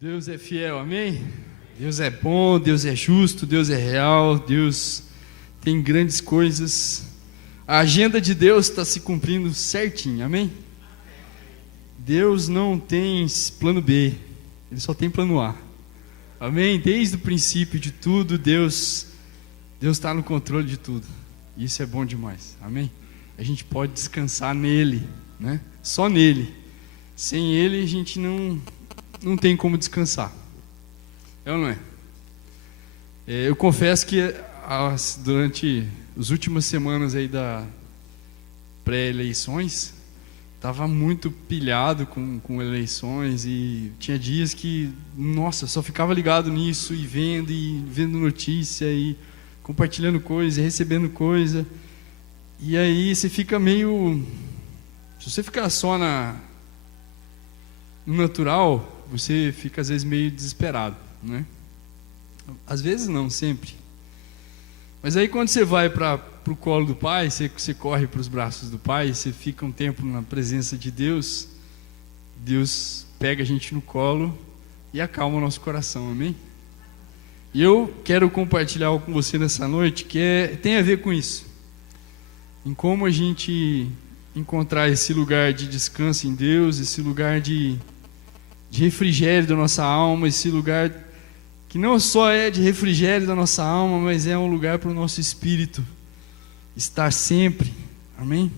Deus é fiel, amém? Deus é bom, Deus é justo, Deus é real, Deus tem grandes coisas. A agenda de Deus está se cumprindo certinho, amém? Deus não tem plano B, Ele só tem plano A, amém? Desde o princípio de tudo, Deus está no controle de tudo. Isso é bom demais, amém? A gente pode descansar nele, né? Só nele. Sem Ele a gente não tem como descansar. É ou não é? Eu confesso que durante as últimas semanas aí da pré-eleições, estava muito pilhado com eleições e tinha dias que, nossa, só ficava ligado nisso e vendo notícia e compartilhando coisa, e recebendo coisa. E aí você fica meio... Se você ficar só no natural, você fica às vezes meio desesperado, né? Às vezes não, sempre. Mas aí quando você vai para o colo do Pai, você corre para os braços do Pai, você fica um tempo na presença de Deus, Deus pega a gente no colo e acalma o nosso coração, amém? E eu quero compartilhar algo com você nessa noite que tem a ver com isso, em como a gente encontrar esse lugar de descanso em Deus, esse lugar de refrigério da nossa alma, esse lugar que não só é de refrigério da nossa alma, mas é um lugar para o nosso espírito estar sempre, amém?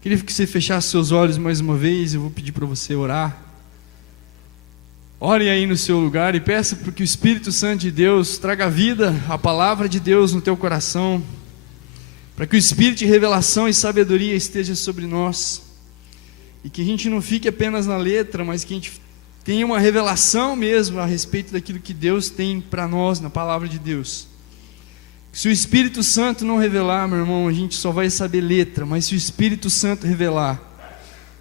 Queria que você fechasse seus olhos mais uma vez. Eu vou pedir para você orar. Ore aí no seu lugar e peça para que o Espírito Santo de Deus traga vida, a palavra de Deus no teu coração, para que o Espírito de revelação e sabedoria esteja sobre nós, e que a gente não fique apenas na letra, mas que a gente tenha uma revelação mesmo a respeito daquilo que Deus tem para nós na palavra de Deus. Se o Espírito Santo não revelar, meu irmão, a gente só vai saber letra, mas se o Espírito Santo revelar,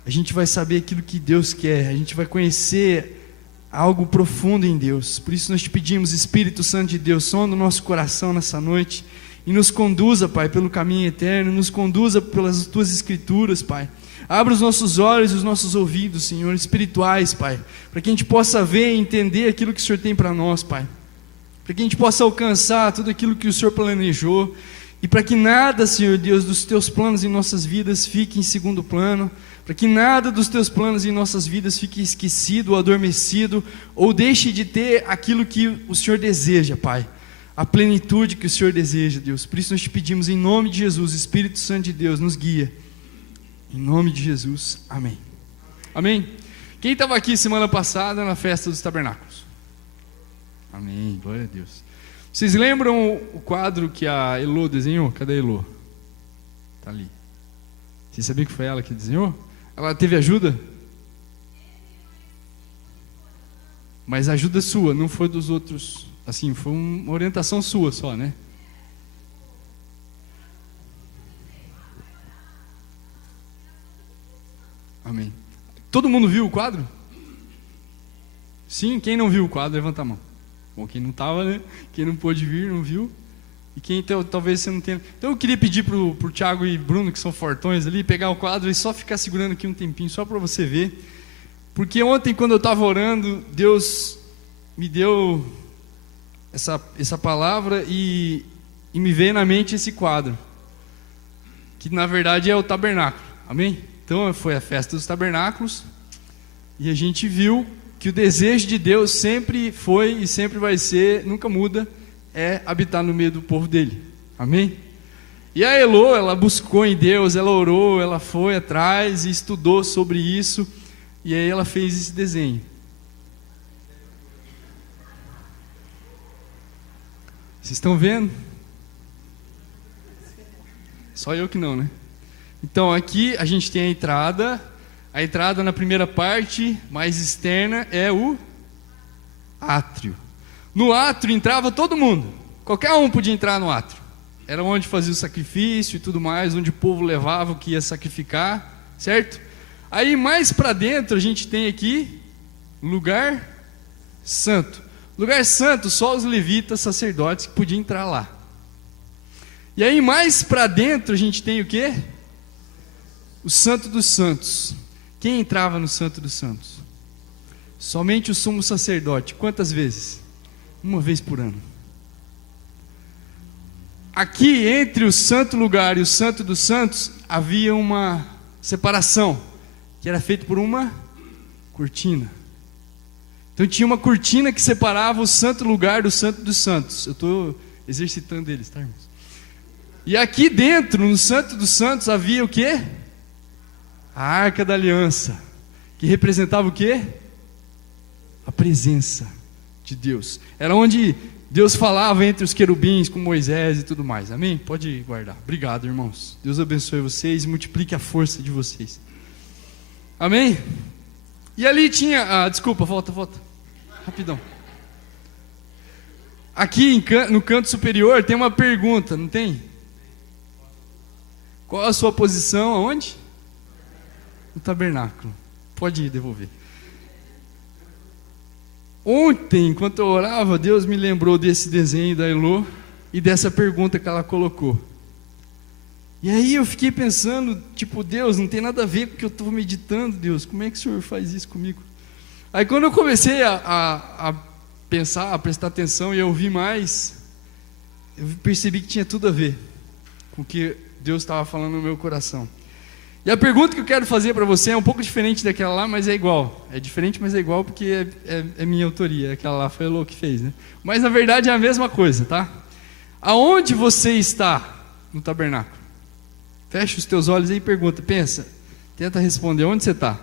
a gente vai saber aquilo que Deus quer, a gente vai conhecer algo profundo em Deus. Por isso nós te pedimos, Espírito Santo de Deus, sonda o nosso coração nessa noite e nos conduza, Pai, pelo caminho eterno, nos conduza pelas Tuas Escrituras, Pai. Abra os nossos olhos e os nossos ouvidos, Senhor, espirituais, Pai, para que a gente possa ver e entender aquilo que o Senhor tem para nós, Pai, para que a gente possa alcançar tudo aquilo que o Senhor planejou, e para que nada, Senhor Deus, dos Teus planos em nossas vidas fique em segundo plano, para que nada dos Teus planos em nossas vidas fique esquecido ou adormecido, ou deixe de ter aquilo que o Senhor deseja, Pai, a plenitude que o Senhor deseja, Deus. Por isso nós te pedimos, em nome de Jesus, Espírito Santo de Deus, nos guia. Em nome de Jesus, amém. Amém? Quem estava aqui semana passada na festa dos tabernáculos? Amém, glória a Deus. Vocês lembram o quadro que a Elô desenhou? Cadê a Elô? Está ali. Vocês sabiam que foi ela que desenhou? Ela teve ajuda? Mas ajuda sua, não foi dos outros. Assim, foi uma orientação sua só, né? Amém. Todo mundo viu o quadro? Sim, quem não viu o quadro, levanta a mão. Bom, quem não estava, né? Quem não pôde vir, não viu. E quem talvez você não tenha. Então eu queria pedir pro Thiago e Bruno, que são fortões ali, pegar o quadro e só ficar segurando aqui um tempinho, só para você ver. Porque ontem, quando eu estava orando, Deus me deu essa palavra e me veio na mente esse quadro, que na verdade é o tabernáculo. Amém? Então foi a festa dos tabernáculos e a gente viu que o desejo de Deus sempre foi e sempre vai ser, nunca muda, é habitar no meio do povo dele. Amém? E a Elô, ela buscou em Deus, ela orou, ela foi atrás e estudou sobre isso, e aí ela fez esse desenho. Vocês estão vendo? Só eu que não, né? Então aqui a gente tem a entrada na primeira parte, mais externa, é o átrio. No átrio entrava todo mundo, qualquer um podia entrar no átrio. Era onde fazia o sacrifício e tudo mais, onde o povo levava o que ia sacrificar, certo? Aí mais para dentro a gente tem aqui lugar santo. Lugar santo, só os levitas, sacerdotes que podiam entrar lá. E aí mais para dentro a gente tem o quê? O Santo dos Santos. Quem entrava no Santo dos Santos? Somente o sumo sacerdote. Quantas vezes? Uma vez por ano. Aqui, entre o santo lugar e o santo dos santos, havia uma separação, que era feita por uma cortina. Então tinha uma cortina que separava o santo lugar do santo dos santos. Eu estou exercitando eles, tá, irmãos? E aqui dentro, no santo dos santos, havia o quê? A Arca da Aliança, que representava o quê? A presença de Deus. Era onde Deus falava entre os querubins com Moisés e tudo mais. Amém? Pode guardar. Obrigado, irmãos. Deus abençoe vocês e multiplique a força de vocês. Amém? E ali tinha... desculpa, volta. Rapidão. Aqui no canto superior tem uma pergunta, não tem? Qual a sua posição? Aonde? No tabernáculo. Pode ir devolver. Ontem, enquanto eu orava, Deus me lembrou desse desenho da Elô e dessa pergunta que ela colocou. E aí eu fiquei pensando, tipo, Deus, não tem nada a ver com o que eu estou meditando, Deus, como é que o Senhor faz isso comigo? Aí quando eu comecei a pensar, a prestar atenção e a ouvir mais, eu percebi que tinha tudo a ver com o que Deus estava falando no meu coração. E a pergunta que eu quero fazer para você é um pouco diferente daquela lá, mas é igual. É diferente, mas é igual porque é minha autoria. Aquela lá foi a Elô que fez, né? Mas na verdade é a mesma coisa, tá? Aonde você está no tabernáculo? Fecha os teus olhos aí e pergunta, pensa, tenta responder, onde você está?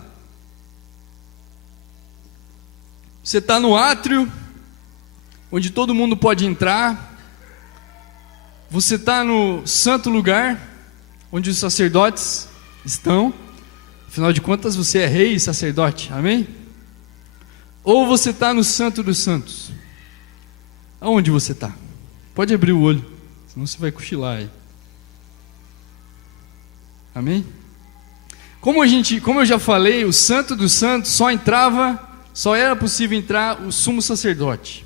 Você está no átrio, onde todo mundo pode entrar? Você está no santo lugar, onde os sacerdotes estão? Afinal de contas você é rei e sacerdote, amém? Ou você está no santo dos santos? Aonde você está? Pode abrir o olho, senão você vai cochilar aí. Amém? Como eu já falei, o santo dos santos só era possível entrar o sumo sacerdote.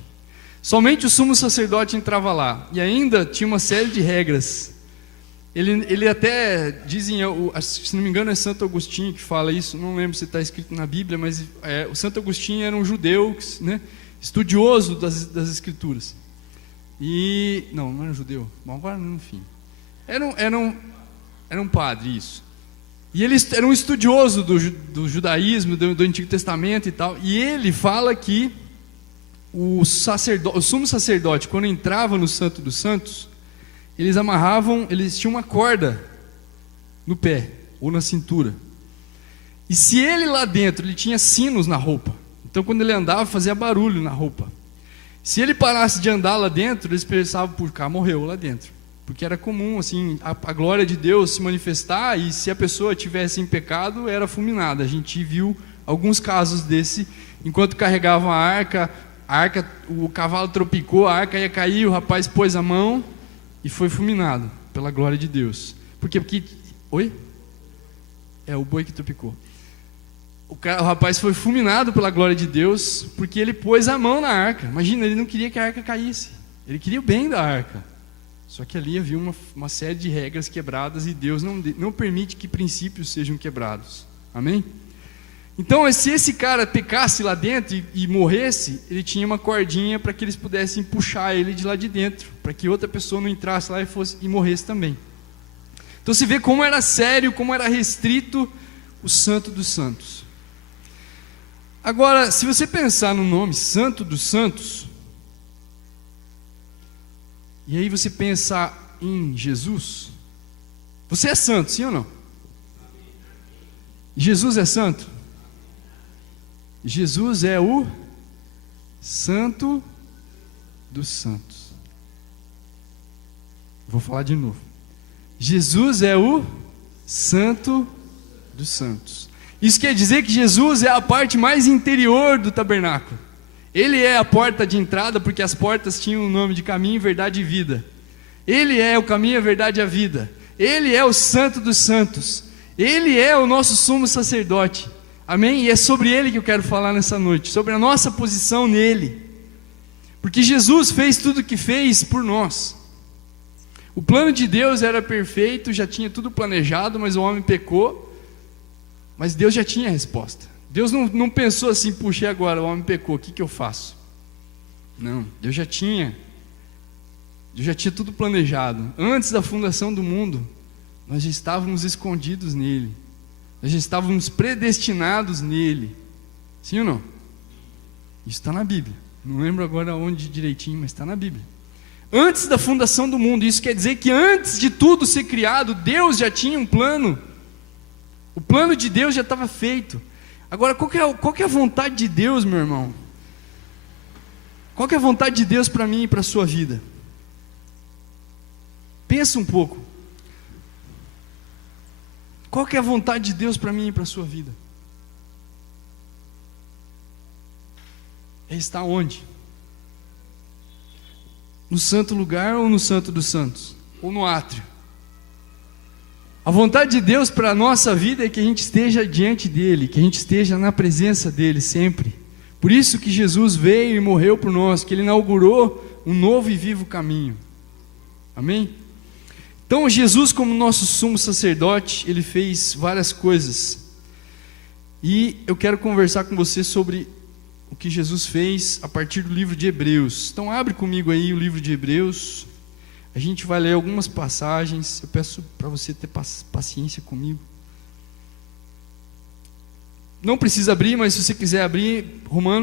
Somente o sumo sacerdote entrava lá. E ainda tinha uma série de regras. Ele até, dizem, se não me engano é Santo Agostinho que fala isso, não lembro se está escrito na Bíblia, mas o Santo Agostinho era um judeu, né, estudioso das Escrituras. E, não era judeu, bom, agora enfim. Era um padre, isso. E ele era um estudioso do judaísmo, do Antigo Testamento e tal. E ele fala que o sumo sacerdote, quando entrava no Santo dos Santos, eles tinham uma corda no pé ou na cintura. E se ele lá dentro, ele tinha sinos na roupa. Então quando ele andava, fazia barulho na roupa. Se ele parasse de andar lá dentro, eles pensavam, por cá, morreu lá dentro. Porque era comum, assim, a glória de Deus se manifestar, e se a pessoa tivesse em pecado, era fulminada. A gente viu alguns casos desse, enquanto carregavam a arca, o cavalo tropicou, a arca ia cair, o rapaz pôs a mão e foi fulminado pela glória de Deus. Porque oi? É o boi que tropicou. O rapaz foi fulminado pela glória de Deus, porque ele pôs a mão na arca. Imagina, ele não queria que a arca caísse, ele queria o bem da arca. Só que ali havia uma série de regras quebradas e Deus não permite que princípios sejam quebrados. Amém? Então, se esse cara pecasse lá dentro e morresse, ele tinha uma cordinha para que eles pudessem puxar ele de lá de dentro, para que outra pessoa não entrasse lá e morresse também. Então, você vê como era sério, como era restrito o Santo dos Santos. Agora, se você pensar no nome Santo dos Santos, e aí você pensar em Jesus, você é santo, sim ou não? Jesus é santo? Jesus é o Santo dos Santos. Vou falar de novo. Jesus é o Santo dos Santos. Isso quer dizer que Jesus é a parte mais interior do tabernáculo. Ele é a porta de entrada, porque as portas tinham o nome de caminho, verdade e vida. Ele é o caminho, a verdade e a vida. Ele é o Santo dos Santos. Ele é o nosso sumo sacerdote. Amém? E é sobre ele que eu quero falar nessa noite, sobre a nossa posição nele. Porque Jesus fez tudo o que fez por nós. O plano de Deus era perfeito, já tinha tudo planejado, mas o homem pecou. Mas Deus já tinha a resposta. Deus não pensou assim, puxa, e agora o homem pecou, o que eu faço? Não, Deus já tinha tudo planejado. Antes da fundação do mundo, nós já estávamos escondidos nele, nós já estávamos predestinados nele. Sim ou não? Isso está na Bíblia. Não lembro agora onde direitinho, mas está na Bíblia. Antes da fundação do mundo, isso quer dizer que antes de tudo ser criado, Deus já tinha um plano. O plano de Deus já estava feito. Agora, qual que é a vontade de Deus, meu irmão? Qual que é a vontade de Deus para mim e para a sua vida? Pensa um pouco. Qual que é a vontade de Deus para mim e para a sua vida? É estar onde? No santo lugar ou no santo dos santos? Ou no átrio? A vontade de Deus para a nossa vida é que a gente esteja diante dEle, que a gente esteja na presença dEle sempre. Por isso que Jesus veio e morreu por nós, que Ele inaugurou um novo e vivo caminho. Amém? Então Jesus, como nosso sumo sacerdote, Ele fez várias coisas. E eu quero conversar com você sobre o que Jesus fez a partir do livro de Hebreus. Então abre comigo aí o livro de Hebreus. A gente vai ler algumas passagens. Eu peço para você ter paciência comigo. Não precisa abrir, mas se você quiser abrir,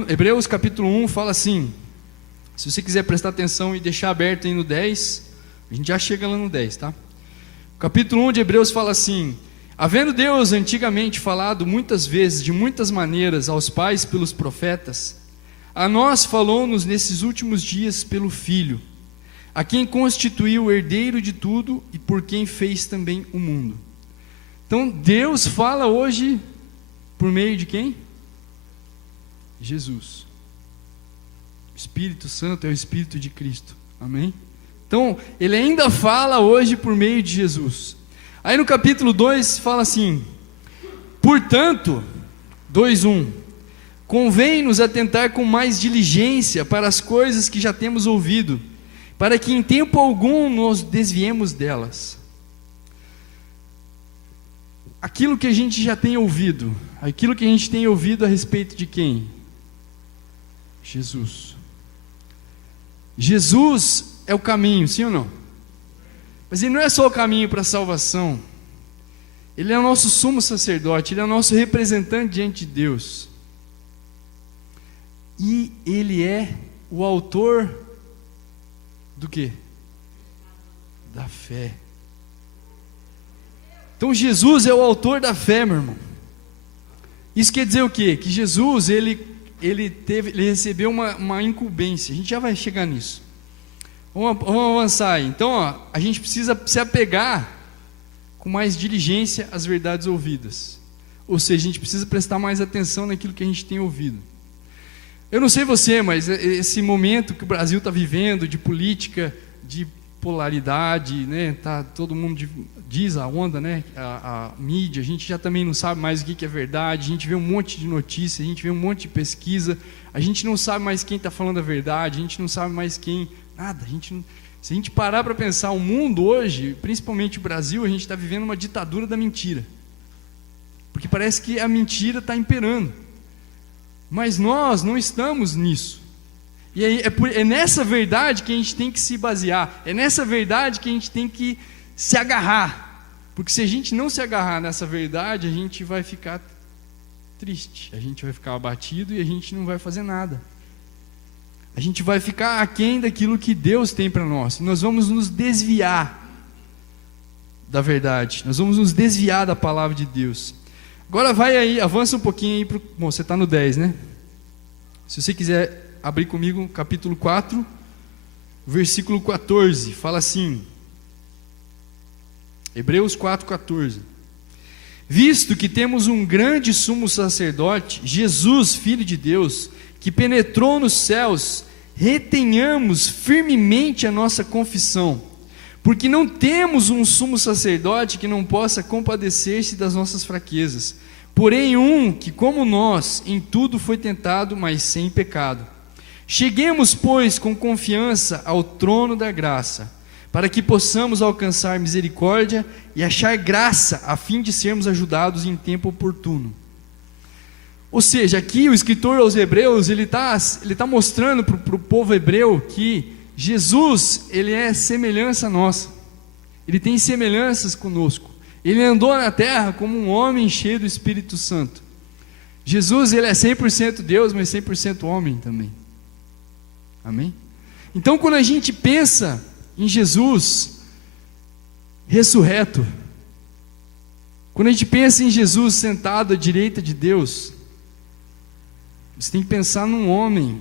Hebreus capítulo 1 fala assim. Se você quiser prestar atenção e deixar aberto aí no 10, a gente já chega lá no 10, tá? O capítulo 1 de Hebreus fala assim: havendo Deus antigamente falado muitas vezes, de muitas maneiras, aos pais pelos profetas, a nós falou-nos nesses últimos dias pelo Filho, a quem constituiu o herdeiro de tudo e por quem fez também o mundo. Então Deus fala hoje por meio de quem? Jesus. O Espírito Santo é o Espírito de Cristo. Amém? Então Ele ainda fala hoje por meio de Jesus. Aí no capítulo 2 fala assim: portanto, 2:1, convém-nos atentar com mais diligência para as coisas que já temos ouvido, para que em tempo algum nos desviemos delas. Aquilo que a gente já tem ouvido, aquilo que a gente tem ouvido a respeito de quem? Jesus. Jesus é o caminho, sim ou não? Mas Ele não é só o caminho para a salvação. Ele é o nosso sumo sacerdote, Ele é o nosso representante diante de Deus. E Ele é o autor do quê? Da fé. Então Jesus é o autor da fé, meu irmão. Isso quer dizer o quê? Que Jesus, ele recebeu uma incumbência. A gente já vai chegar nisso. Vamos avançar aí. Então, a gente precisa se apegar com mais diligência às verdades ouvidas. Ou seja, a gente precisa prestar mais atenção naquilo que a gente tem ouvido. Eu não sei você, mas esse momento que o Brasil está vivendo, de política, de polaridade, né? Tá, todo mundo diz a onda, né? A mídia, a gente já também não sabe mais o que é verdade, a gente vê um monte de notícia, a gente vê um monte de pesquisa, a gente não sabe mais quem está falando a verdade, a gente não sabe mais quem... Nada, se a gente parar para pensar, o mundo hoje, principalmente o Brasil, a gente está vivendo uma ditadura da mentira. Porque parece que a mentira está imperando. Mas nós não estamos nisso. E aí, é nessa verdade que a gente tem que se basear. É nessa verdade que a gente tem que se agarrar. Porque se a gente não se agarrar nessa verdade, a gente vai ficar triste. A gente vai ficar abatido e a gente não vai fazer nada. A gente vai ficar aquém daquilo que Deus tem para nós. Nós vamos nos desviar da verdade. Nós vamos nos desviar da palavra de Deus. Agora vai aí, avança um pouquinho aí. Bom, você está no 10, né? Se você quiser abrir comigo, capítulo 4, versículo 14. Fala assim. Hebreus 4:14. Visto que temos um grande sumo sacerdote, Jesus, Filho de Deus, que penetrou nos céus, retenhamos firmemente a nossa confissão, porque não temos um sumo sacerdote que não possa compadecer-se das nossas fraquezas, porém um que, como nós, em tudo foi tentado, mas sem pecado. Cheguemos, pois, com confiança ao trono da graça, para que possamos alcançar misericórdia e achar graça, a fim de sermos ajudados em tempo oportuno. Ou seja, aqui o escritor aos Hebreus, ele tá mostrando para o povo hebreu que Jesus, ele é semelhança nossa, ele tem semelhanças conosco, ele andou na terra como um homem cheio do Espírito Santo. Jesus, ele é 100% Deus, mas 100% homem também, amém? Então quando a gente pensa em Jesus ressurreto, quando a gente pensa em Jesus sentado à direita de Deus, você tem que pensar num homem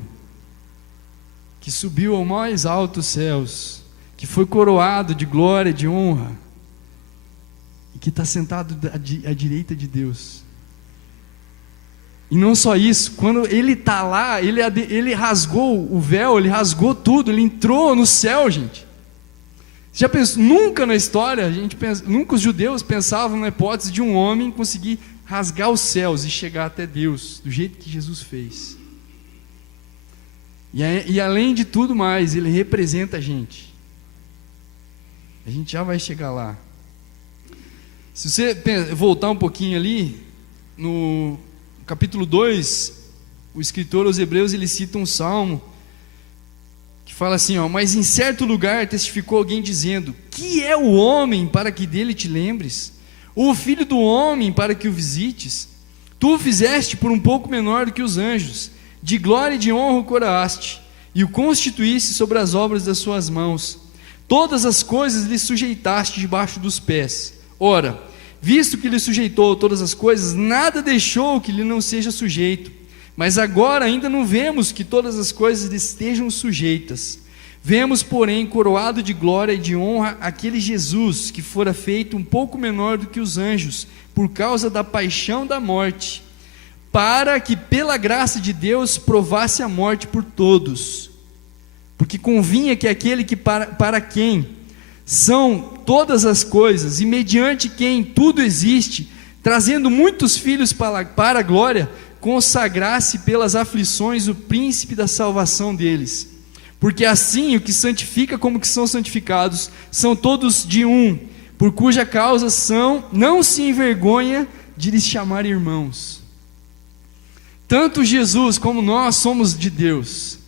que subiu ao mais altos céus, que foi coroado de glória, de honra, e que está sentado à direita de Deus. E não só isso, quando ele está lá, ele rasgou o véu, ele rasgou tudo, ele entrou no céu, gente. Você já pensou? Nunca na história, nunca os judeus pensavam na hipótese de um homem conseguir rasgar os céus e chegar até Deus, do jeito que Jesus fez. E além de tudo mais, ele representa a gente. A gente já vai chegar lá. Se você voltar um pouquinho ali, no capítulo 2, o escritor aos Hebreus, ele cita um salmo, que fala assim, mas em certo lugar testificou alguém dizendo, que é o homem para que dele te lembres? Ou o filho do homem para que o visites? Tu o fizeste por um pouco menor do que os anjos, de glória e de honra o coroaste, e o constituíste sobre as obras das suas mãos. Todas as coisas lhe sujeitaste debaixo dos pés. Ora, visto que lhe sujeitou todas as coisas, nada deixou que lhe não seja sujeito. Mas agora ainda não vemos que todas as coisas lhe estejam sujeitas. Vemos, porém, coroado de glória e de honra aquele Jesus que fora feito um pouco menor do que os anjos, por causa da paixão da morte, para que pela graça de Deus provasse a morte por todos. Porque convinha que aquele que para quem são todas as coisas, e mediante quem tudo existe, trazendo muitos filhos para a glória, consagrasse pelas aflições o príncipe da salvação deles. Porque assim o que santifica como que são santificados, são todos de um, por cuja causa não se envergonha de lhes chamar irmãos. Tanto Jesus como nós somos de Deus.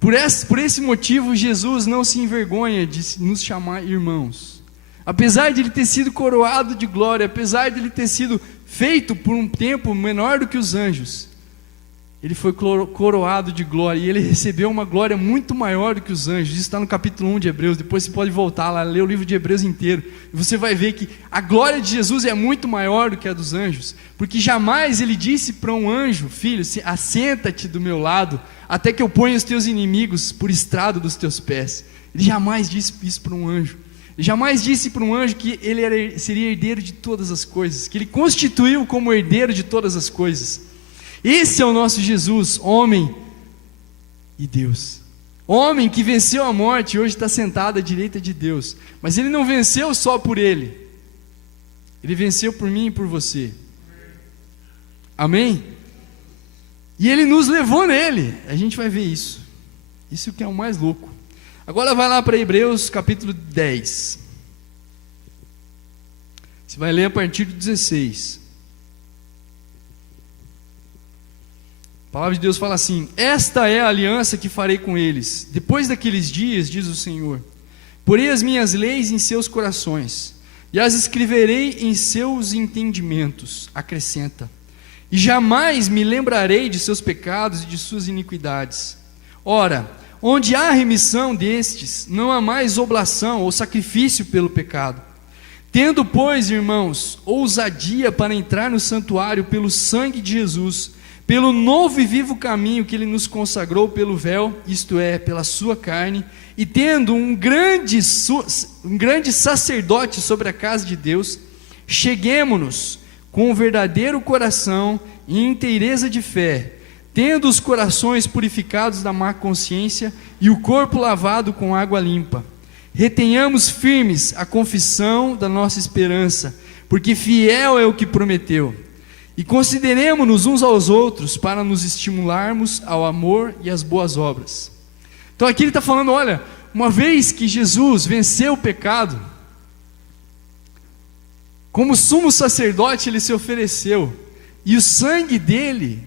Por esse motivo, Jesus não se envergonha de nos chamar irmãos. Apesar de ele ter sido coroado de glória, apesar de ele ter sido feito por um tempo menor do que os anjos, ele foi coroado de glória, e ele recebeu uma glória muito maior do que os anjos. Isso está no capítulo 1 de Hebreus. Depois você pode voltar lá, ler o livro de Hebreus inteiro, e você vai ver que a glória de Jesus é muito maior do que a dos anjos, porque jamais ele disse para um anjo: filho, assenta-te do meu lado, até que eu ponha os teus inimigos por estrado dos teus pés. Ele jamais disse isso para um anjo. Ele jamais disse para um anjo que ele seria herdeiro de todas as coisas, que ele constituiu como herdeiro de todas as coisas. Esse é o nosso Jesus, homem e Deus. Homem que venceu a morte e hoje está sentado à direita de Deus. Mas ele não venceu só por ele. Ele venceu por mim e por você. Amém? E ele nos levou nele. A gente vai ver isso. Isso que é o mais louco. Agora vai lá para Hebreus capítulo 10. Você vai ler a partir do 16. A palavra de Deus fala assim: esta é a aliança que farei com eles. Depois daqueles dias, diz o Senhor, porei as minhas leis em seus corações, e as escreverei em seus entendimentos. Acrescenta: e jamais me lembrarei de seus pecados e de suas iniquidades. Ora, onde há remissão destes, não há mais oblação ou sacrifício pelo pecado. Tendo, pois, irmãos, ousadia para entrar no santuário pelo sangue de Jesus, pelo novo e vivo caminho que ele nos consagrou pelo véu, isto é, pela sua carne, e tendo um grande sacerdote sobre a casa de Deus, cheguemo-nos com um verdadeiro coração e inteireza de fé, tendo os corações purificados da má consciência e o corpo lavado com água limpa. Retenhamos firmes a confissão da nossa esperança, porque fiel é o que prometeu. E consideremo-nos uns aos outros para nos estimularmos ao amor e às boas obras. Então aqui ele está falando, olha, uma vez que Jesus venceu o pecado, como sumo sacerdote ele se ofereceu, e o sangue dele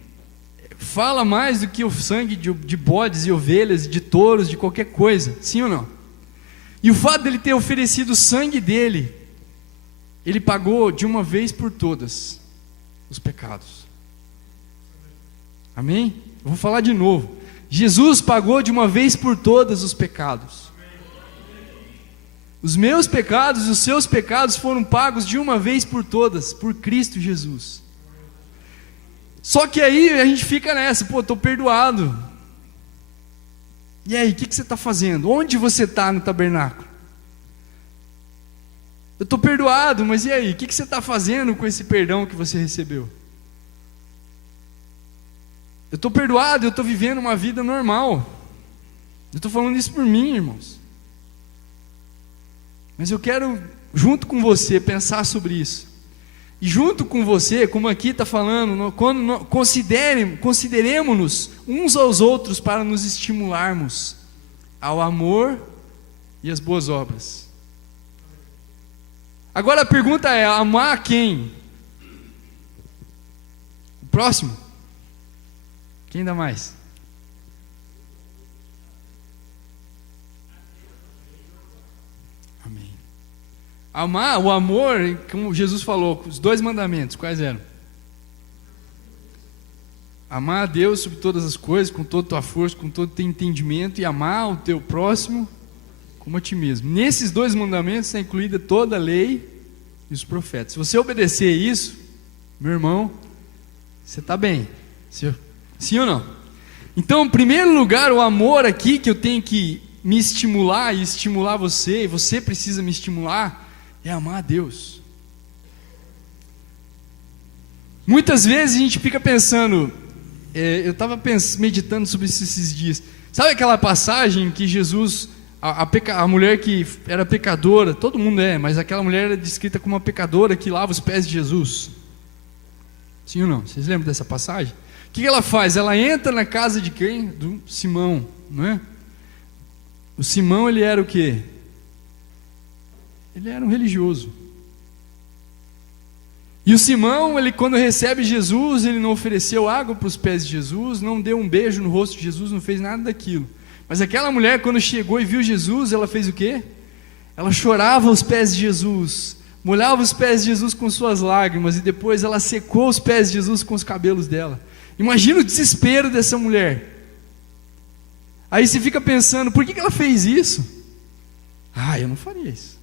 fala mais do que o sangue de bodes e ovelhas, de touros, de qualquer coisa, sim ou não? E o fato dele ter oferecido o sangue dele, ele pagou de uma vez por todas os pecados. Amém? Eu vou falar de novo. Jesus pagou de uma vez por todas os pecados. Os meus pecados e os seus pecados foram pagos de uma vez por todas, por Cristo Jesus. Só que aí a gente fica nessa, pô, estou perdoado. E aí, o que você está fazendo? Onde você está no tabernáculo? Eu estou perdoado, mas e aí? O que você está fazendo com esse perdão que você recebeu? Eu estou perdoado, eu estou vivendo uma vida normal. Eu estou falando isso por mim, irmãos. Mas eu quero, junto com você, pensar sobre isso. E junto com você, como aqui está falando, consideremos-nos uns aos outros para nos estimularmos ao amor e às boas obras. Agora a pergunta é: amar quem? O próximo? Quem dá mais? Amém. Amar, o amor, como Jesus falou, os 2 mandamentos, quais eram? Amar a Deus sobre todas as coisas, com toda a tua força, com todo o teu entendimento, e amar o teu próximo como a ti mesmo. Nesses 2 mandamentos está incluída toda a lei e os profetas. Se você obedecer isso, meu irmão, você está bem. Sim ou não? Então, em primeiro lugar, o amor aqui que eu tenho que me estimular e estimular você, e você precisa me estimular, é amar a Deus. Muitas vezes a gente fica pensando, eu estava meditando sobre isso esses dias. Sabe aquela passagem que Jesus, a mulher que era pecadora, todo mundo mas aquela mulher era descrita como uma pecadora que lava os pés de Jesus. Sim ou não? Vocês lembram dessa passagem? O que ela faz? Ela entra na casa de quem? Do Simão, não é? O Simão, ele era o quê? Ele era um religioso. E o Simão, ele quando recebe Jesus, ele não ofereceu água para os pés de Jesus, não deu um beijo no rosto de Jesus, não fez nada daquilo. Mas aquela mulher, quando chegou e viu Jesus, ela fez o quê? Ela chorava aos pés de Jesus, molhava os pés de Jesus com suas lágrimas, e depois ela secou os pés de Jesus com os cabelos dela. Imagina o desespero dessa mulher. Aí você fica pensando, por que ela fez isso? Eu não faria isso.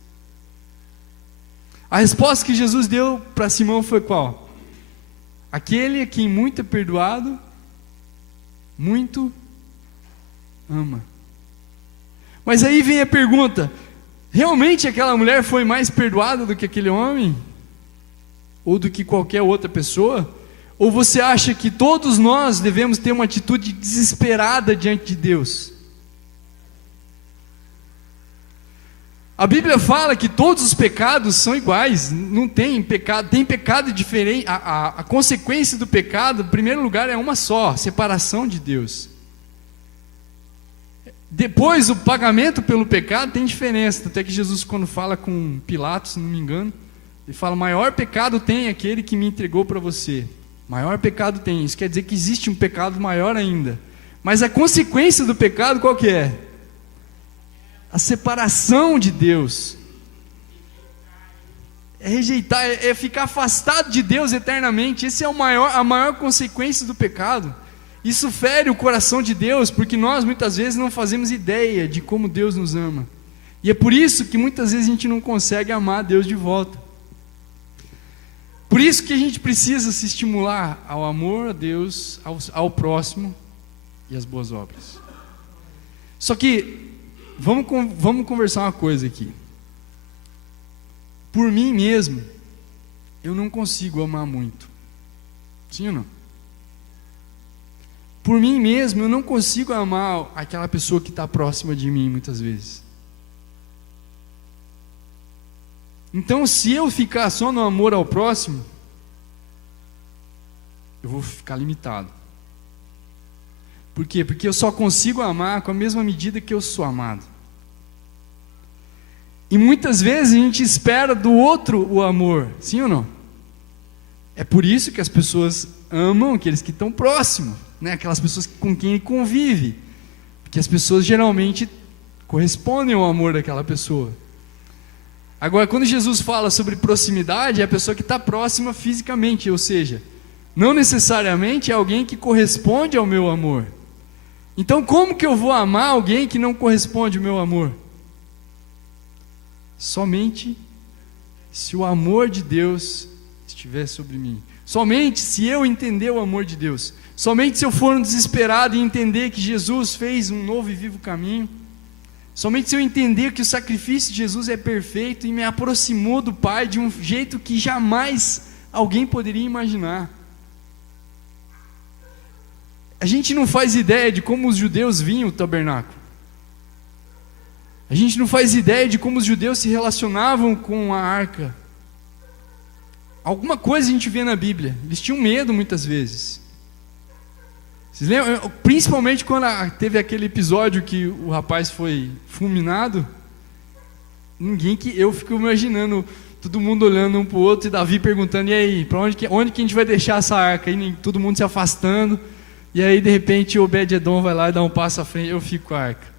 A resposta que Jesus deu para Simão foi qual? Aquele a quem muito é perdoado, muito ama. Mas aí vem a pergunta: realmente aquela mulher foi mais perdoada do que aquele homem? Ou do que qualquer outra pessoa? Ou você acha que todos nós devemos ter uma atitude desesperada diante de Deus? A Bíblia fala que todos os pecados são iguais, não tem pecado, tem pecado diferente. A consequência do pecado, em primeiro lugar, é uma só: separação de Deus. Depois, o pagamento pelo pecado tem diferença. Até que Jesus, quando fala com Pilatos, se não me engano, ele fala: maior pecado tem aquele que me entregou para você. Maior pecado tem. Isso quer dizer que existe um pecado maior ainda. Mas a consequência do pecado qual que é? A separação de Deus. É rejeitar, é ficar afastado de Deus eternamente. Essa é a maior consequência do pecado. Isso fere o coração de Deus, porque nós muitas vezes não fazemos ideia de como Deus nos ama. E é por isso que muitas vezes a gente não consegue amar Deus de volta. Por isso que a gente precisa se estimular ao amor a Deus, ao próximo e às boas obras. Só que, vamos conversar uma coisa aqui. Por mim mesmo, eu não consigo amar muito. Sim ou não? Por mim mesmo, eu não consigo amar aquela pessoa que está próxima de mim muitas vezes. Então, se eu ficar só no amor ao próximo, eu vou ficar limitado. Por quê? Porque eu só consigo amar com a mesma medida que eu sou amado. E muitas vezes a gente espera do outro o amor, sim ou não? É por isso que as pessoas amam aqueles que estão próximos, né? Aquelas pessoas com quem ele convive, porque as pessoas geralmente correspondem ao amor daquela pessoa. Agora, quando Jesus fala sobre proximidade, é a pessoa que está próxima fisicamente, ou seja, não necessariamente é alguém que corresponde ao meu amor. Então, como que eu vou amar alguém que não corresponde ao meu amor? Somente se o amor de Deus estiver sobre mim. Somente se eu entender o amor de Deus. Somente se eu for um desesperado e entender que Jesus fez um novo e vivo caminho. Somente se eu entender que o sacrifício de Jesus é perfeito e me aproximou do Pai de um jeito que jamais alguém poderia imaginar. A gente não faz ideia de como os judeus viam o tabernáculo. A gente não faz ideia de como os judeus se relacionavam com a arca. Alguma coisa a gente vê na Bíblia. Eles tinham medo muitas vezes. Vocês lembram? Principalmente quando teve aquele episódio que o rapaz foi fulminado. Eu fico imaginando todo mundo olhando um para o outro e Davi perguntando: e aí, para onde que a gente vai deixar essa arca? E todo mundo se afastando. E aí de repente Obed-Edom vai lá e dá um passo à frente. Eu fico com a arca.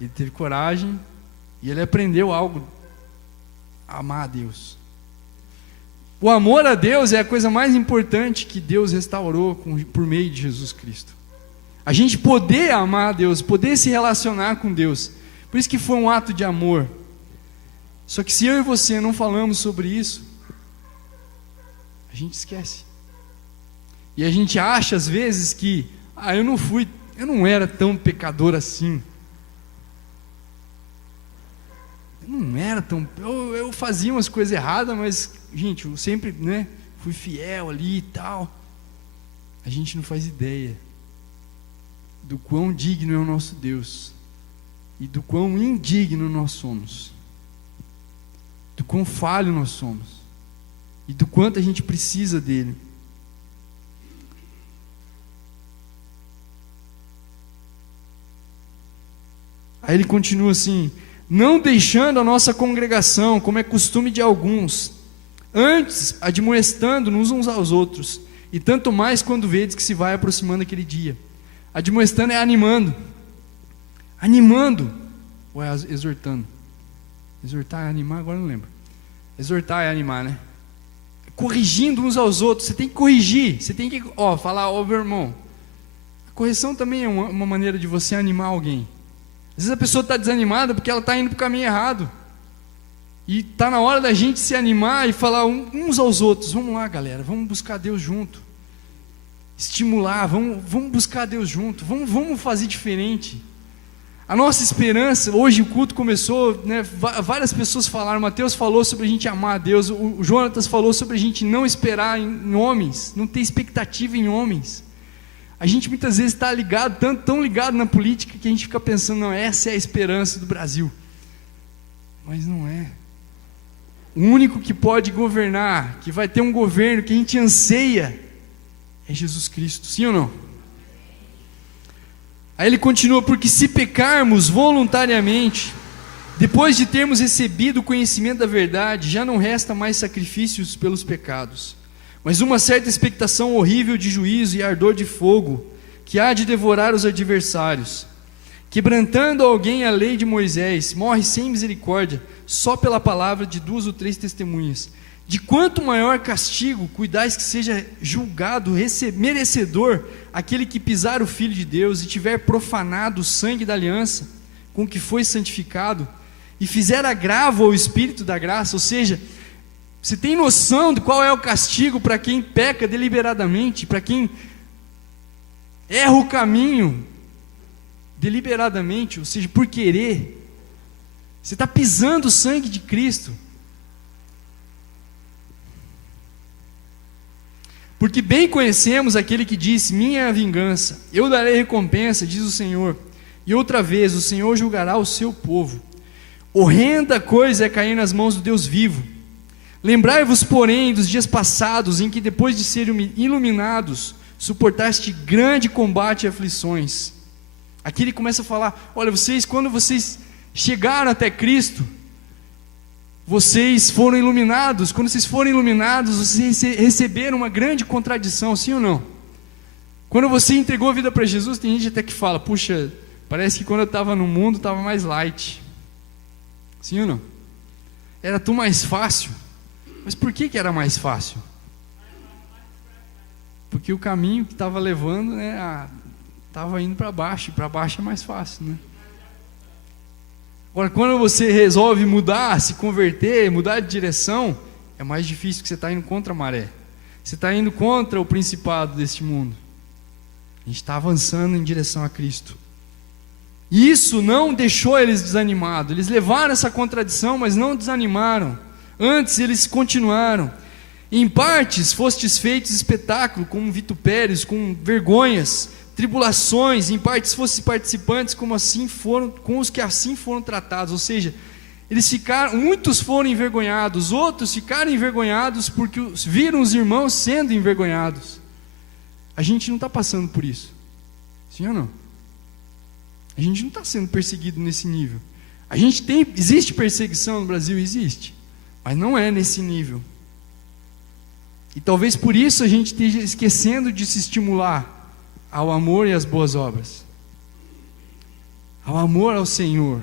Ele teve coragem e ele aprendeu algo: amar a Deus. O amor a Deus é a coisa mais importante que Deus restaurou por meio de Jesus Cristo. A gente poder amar a Deus, poder se relacionar com Deus. Por isso que foi um ato de amor. Só que se eu e você não falamos sobre isso, a gente esquece. E a gente acha às vezes que eu não era tão pecador assim. Eu fazia umas coisas erradas, mas, gente, eu sempre, fui fiel ali e tal. A gente não faz ideia do quão digno é o nosso Deus e do quão indigno nós somos, do quão falho nós somos e do quanto a gente precisa dele. Aí ele continua assim: não deixando a nossa congregação, como é costume de alguns, antes admoestando-nos uns aos outros, e tanto mais quando vedes que se vai aproximando aquele dia. Admoestando é animando, ou é exortando? Exortar é animar, agora não lembro. Exortar é animar, né? Corrigindo uns aos outros. Você tem que corrigir, você tem que falar: meu irmão. A correção também é uma maneira de você animar alguém. Às vezes a pessoa está desanimada porque ela está indo para o caminho errado. E está na hora da gente se animar e falar uns aos outros: vamos lá, galera, vamos buscar Deus junto. Estimular, vamos buscar Deus junto, vamos fazer diferente. A nossa esperança, hoje o culto começou, várias pessoas falaram, o Mateus falou sobre a gente amar a Deus, o Jonatas falou sobre a gente não esperar em homens, não ter expectativa em homens. A gente muitas vezes está ligado, tão ligado na política, que a gente fica pensando: não, essa é a esperança do Brasil. Mas não é. O único que pode governar, que vai ter um governo que a gente anseia, é Jesus Cristo, sim ou não? Aí ele continua: porque se pecarmos voluntariamente, depois de termos recebido o conhecimento da verdade, já não resta mais sacrifícios pelos pecados, mas uma certa expectação horrível de juízo e ardor de fogo, que há de devorar os adversários. Quebrantando alguém a lei de Moisés, morre sem misericórdia, só pela palavra de 2 ou 3 testemunhas. De quanto maior castigo cuidais que seja julgado, merecedor, aquele que pisar o Filho de Deus e tiver profanado o sangue da aliança com que foi santificado, e fizer agravo ao Espírito da graça. Ou seja, você tem noção de qual é o castigo para quem peca deliberadamente, para quem erra o caminho deliberadamente, ou seja, por querer? Você está pisando o sangue de Cristo. Porque bem conhecemos aquele que disse: minha é a vingança, eu darei recompensa, diz o Senhor. E outra vez, o Senhor julgará o seu povo. Horrenda coisa é cair nas mãos do Deus vivo. Lembrai-vos, porém, dos dias passados, em que depois de serem iluminados, suportaste grande combate e aflições. Aqui ele começa a falar: olha, quando vocês chegaram até Cristo, vocês foram iluminados. Quando vocês foram iluminados, vocês receberam uma grande contradição, sim ou não? Quando você entregou a vida para Jesus, tem gente até que fala, puxa, parece que quando eu estava no mundo, estava mais light. Sim ou não? Era tudo mais fácil. Mas por que era mais fácil? Porque o caminho que estava levando, né, estava indo para baixo, e para baixo é mais fácil, né? Agora, quando você resolve mudar, se converter, mudar de direção, é mais difícil, porque você está indo contra a maré. Você está indo contra o principado deste mundo. A gente está avançando em direção a Cristo. E isso não deixou eles desanimados. Eles levaram essa contradição, mas não desanimaram. Antes eles continuaram. Em partes fostes feitos espetáculo, com vitupérios, com vergonhas, tribulações. Em partes fostes participantes, com os que assim foram tratados. Ou seja, muitos foram envergonhados, outros ficaram envergonhados porque viram os irmãos sendo envergonhados. A gente não está passando por isso, sim ou não? A gente não está sendo perseguido nesse nível. Existe perseguição no Brasil? Existe, mas não é nesse nível. E talvez por isso a gente esteja esquecendo de se estimular ao amor e às boas obras, ao amor ao Senhor,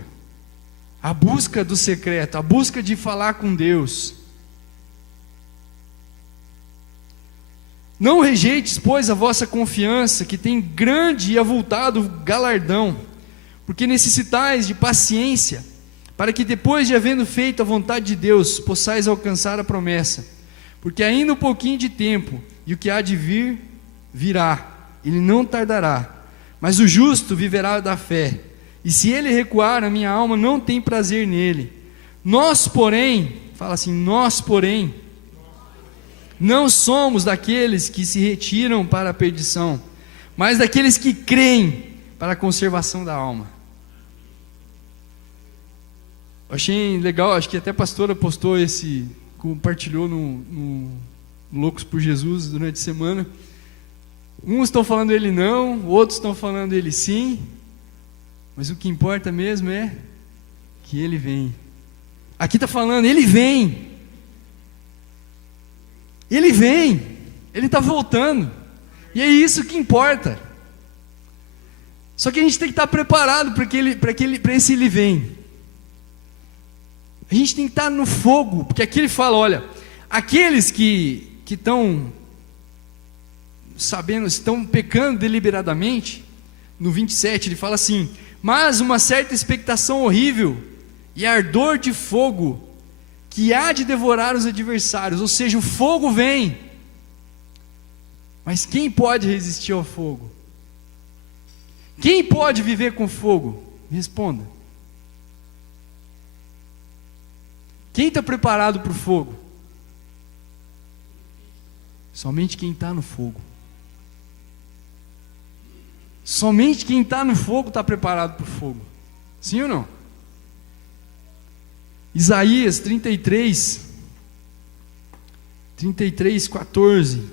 à busca do secreto, à busca de falar com Deus. Não rejeites, pois, a vossa confiança, que tem grande e avultado galardão, porque necessitais de paciência, para que depois de havendo feito a vontade de Deus, possais alcançar a promessa. Porque ainda um pouquinho de tempo, e o que há de vir, virá, ele não tardará. Mas o justo viverá da fé, e se ele recuar, a minha alma não tem prazer nele. Nós, porém, fala assim, nós, porém, não somos daqueles que se retiram para a perdição, mas daqueles que creem para a conservação da alma. Eu achei legal, acho que até a pastora postou compartilhou no Loucos por Jesus durante a semana. Uns estão falando ele não, outros estão falando ele sim, mas o que importa mesmo é que ele vem. Aqui está falando, ele vem. Ele vem, ele está voltando, e é isso que importa. Só que a gente tem que estar preparado para esse ele vem. A gente tem que estar no fogo, porque aqui ele fala, olha, aqueles que estão sabendo, estão pecando deliberadamente, no 27 ele fala assim, mas uma certa expectação horrível e ardor de fogo, que há de devorar os adversários. Ou seja, o fogo vem, mas quem pode resistir ao fogo? Quem pode viver com fogo? Me responda. Quem está preparado para o fogo? Somente quem está no fogo. Somente quem está no fogo está preparado para o fogo. Sim ou não? Isaías 33, 14,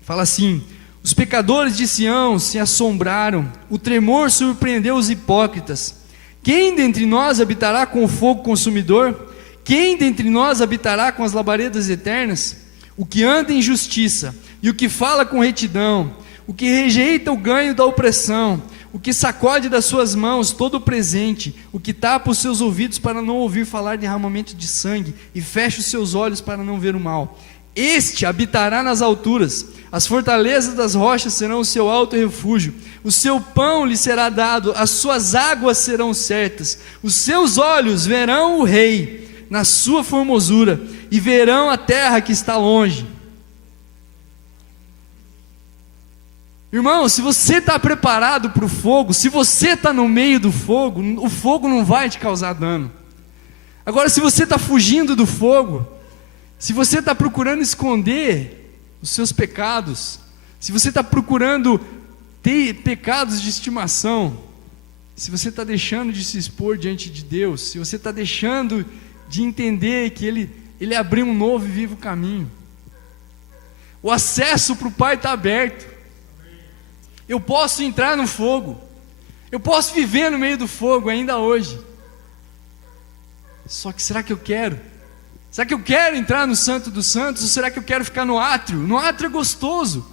fala assim, os pecadores de Sião se assombraram, o tremor surpreendeu os hipócritas. Quem dentre nós habitará com o fogo consumidor? Quem dentre nós habitará com as labaredas eternas? O que anda em justiça, e o que fala com retidão, o que rejeita o ganho da opressão, o que sacode das suas mãos todo o presente, o que tapa os seus ouvidos para não ouvir falar de derramamento de sangue, e fecha os seus olhos para não ver o mal. Este habitará nas alturas, as fortalezas das rochas serão o seu alto refúgio, o seu pão lhe será dado, as suas águas serão certas, os seus olhos verão o rei na sua formosura, e verão a terra que está longe. Irmão, se você está preparado para o fogo, se você está no meio do fogo, o fogo não vai te causar dano. Agora, se você está fugindo do fogo, se você está procurando esconder os seus pecados, se você está procurando ter pecados de estimação, se você está deixando de se expor diante de Deus, se você está deixando de entender que Ele abriu um novo e vivo caminho, o acesso para o Pai está aberto. Eu posso entrar no fogo, eu posso viver no meio do fogo ainda hoje. Só que será que eu quero? Será que eu quero entrar no Santo dos Santos? Ou será que eu quero ficar no átrio? No átrio é gostoso.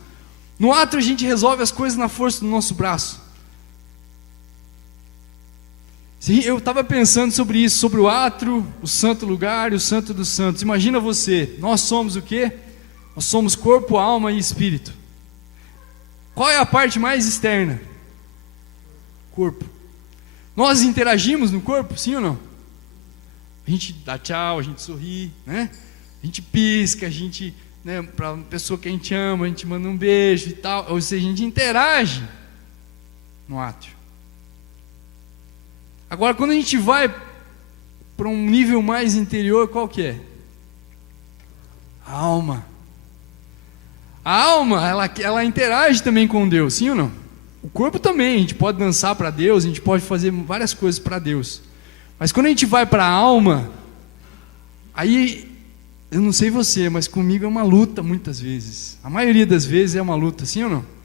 No átrio a gente resolve as coisas na força do nosso braço. Sim, eu estava pensando sobre isso, sobre o átrio, o santo lugar e o Santo dos Santos. Imagina você, nós somos o quê? Nós somos corpo, alma e espírito. Qual é a parte mais externa? Corpo. Nós interagimos no corpo, sim ou não? A gente dá tchau, a gente sorri, né? A gente pisca, a gente, né, para uma pessoa que a gente ama, a gente manda um beijo e tal. Ou seja, a gente interage no átrio. Agora, quando a gente vai para um nível mais interior, qual que é? A alma. A alma, ela interage também com Deus, sim ou não? O corpo também, a gente pode dançar para Deus, a gente pode fazer várias coisas para Deus. Mas quando a gente vai para a alma, aí, eu não sei você, mas comigo é uma luta muitas vezes. A maioria das vezes é uma luta, sim ou não?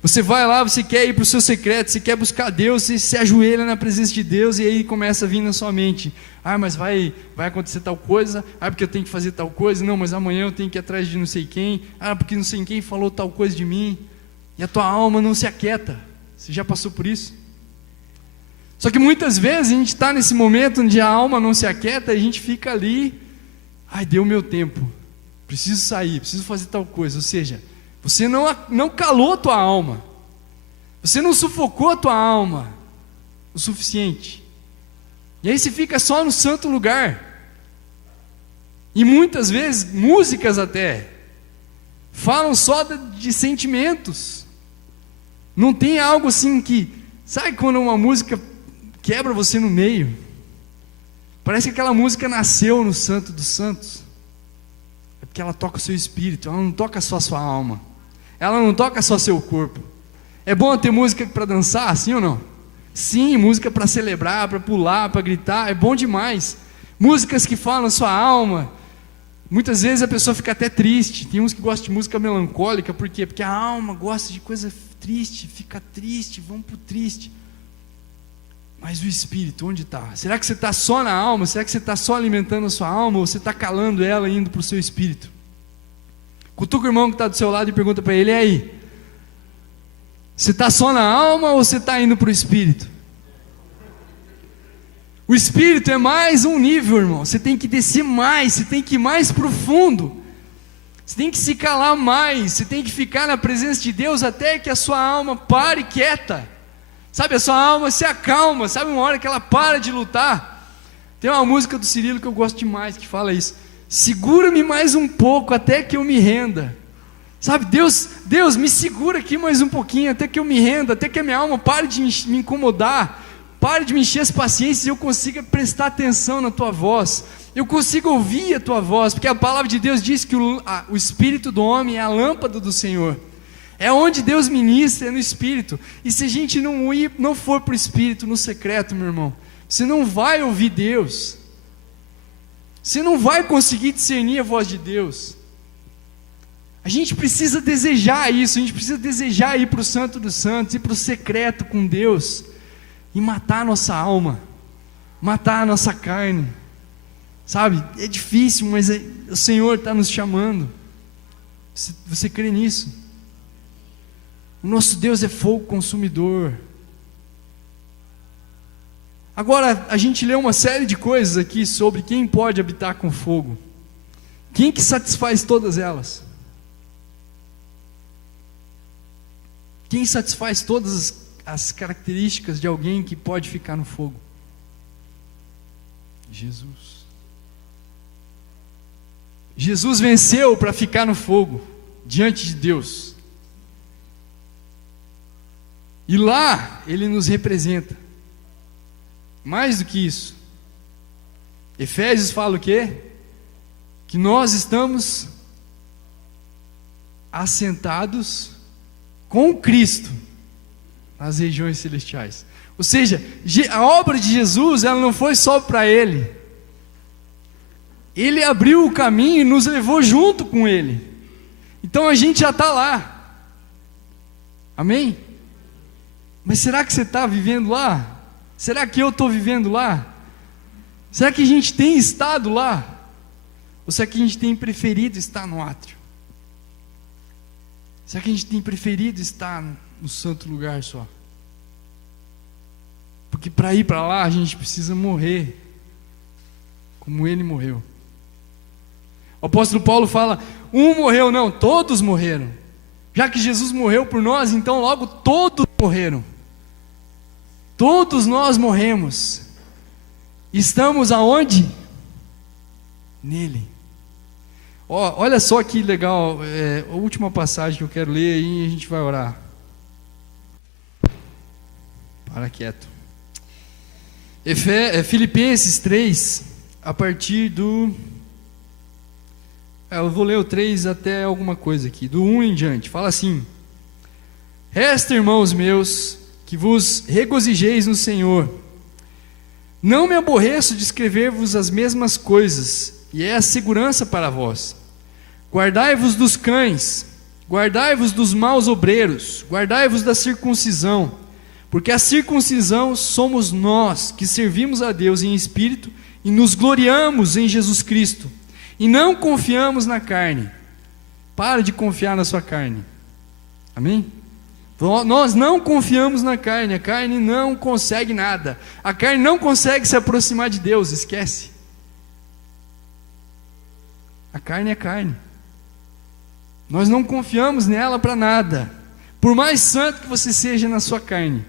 Você vai lá, você quer ir para o seu secreto, você quer buscar Deus, você se ajoelha na presença de Deus e aí começa a vir na sua mente: ah, mas vai acontecer tal coisa, ah, porque eu tenho que fazer tal coisa, não, mas amanhã eu tenho que ir atrás de não sei quem, ah, porque não sei quem falou tal coisa de mim, e a tua alma não se aquieta. Você já passou por isso? Só que muitas vezes a gente está nesse momento onde a alma não se aquieta, e a gente fica ali: ai, deu meu tempo, preciso sair, preciso fazer tal coisa. Ou seja, você não calou a tua alma, você não sufocou a tua alma o suficiente, e aí você fica só no santo lugar. E muitas vezes, músicas até, falam só de sentimentos, não tem algo assim que, sabe quando uma música quebra você no meio? Parece que aquela música nasceu no Santo dos Santos, é porque ela toca o seu espírito, ela não toca só a sua alma, ela não toca só seu corpo. É bom ter música para dançar, sim ou não? Sim, música para celebrar, para pular, para gritar, é bom demais. Músicas que falam a sua alma. Muitas vezes a pessoa fica até triste. Tem uns que gostam de música melancólica, por quê? Porque a alma gosta de coisa triste, fica triste, vamos para o triste. Mas o espírito, onde está? Será que você está só na alma? Será que você está só alimentando a sua alma? Ou você está calando ela e indo para o seu espírito? Cutuca o irmão que está do seu lado e pergunta para ele: e aí? Você está só na alma ou você está indo para o espírito? O espírito é mais um nível, irmão. Você tem que descer mais, você tem que ir mais profundo. Você tem que se calar mais, você tem que ficar na presença de Deus até que a sua alma pare quieta. Sabe, a sua alma se acalma, sabe, uma hora que ela para de lutar. Tem uma música do Cirilo que eu gosto demais, que fala isso: segura-me mais um pouco até que eu me renda. Sabe, Deus me segura aqui mais um pouquinho até que eu me renda, até que a minha alma pare de me incomodar, pare de me encher as paciências e eu consiga prestar atenção na tua voz, eu consigo ouvir a tua voz, porque a palavra de Deus diz que o espírito do homem é a lâmpada do Senhor. É onde Deus ministra, é no espírito. E se a gente não for para o espírito, no secreto, meu irmão, você não vai ouvir Deus, você não vai conseguir discernir a voz de Deus. A gente precisa desejar isso, a gente precisa desejar ir para o Santo dos Santos, ir para o secreto com Deus, e matar a nossa alma, matar a nossa carne. Sabe, é difícil, mas o Senhor está nos chamando. Você crê nisso? O nosso Deus é fogo consumidor. Agora, a gente lê uma série de coisas aqui sobre quem pode habitar com fogo. Quem que satisfaz todas elas? Quem satisfaz todas as características de alguém que pode ficar no fogo? Jesus. Jesus venceu para ficar no fogo, diante de Deus. E lá, Ele nos representa. Mais do que isso. Efésios fala o quê? Que nós estamos assentados com Cristo nas regiões celestiais. Ou seja, a obra de Jesus, ela não foi só para Ele. Ele abriu o caminho e nos levou junto com Ele. Então a gente já está lá. Amém? Mas será que você está vivendo lá? Será que eu estou vivendo lá? Será que a gente tem estado lá? Ou será que a gente tem preferido estar no átrio? Será que a gente tem preferido estar no santo lugar só? Porque para ir para lá a gente precisa morrer como ele morreu. O apóstolo Paulo fala: um morreu, não, todos morreram. Já que Jesus morreu por nós, então logo todos morreram. Todos nós morremos. Estamos aonde? Nele. Olha só que legal, a última passagem que eu quero ler e a gente vai orar. Para quieto. Filipenses 3, a partir do... eu vou ler o 3 até alguma coisa aqui, do 1 em diante. Fala assim: resta, irmãos meus, que vos regozijeis no Senhor. Não me aborreço de escrever-vos as mesmas coisas, e é a segurança para vós. Guardai-vos dos cães, guardai-vos dos maus obreiros, guardai-vos da circuncisão, porque a circuncisão somos nós, que servimos a Deus em espírito e nos gloriamos em Jesus Cristo, e não confiamos na carne. Para de confiar na sua carne. Amém? Nós não confiamos na carne. A carne não consegue nada. A carne não consegue se aproximar de Deus. Esquece. A carne é carne. Nós não confiamos nela para nada. Por mais santo que você seja na sua carne,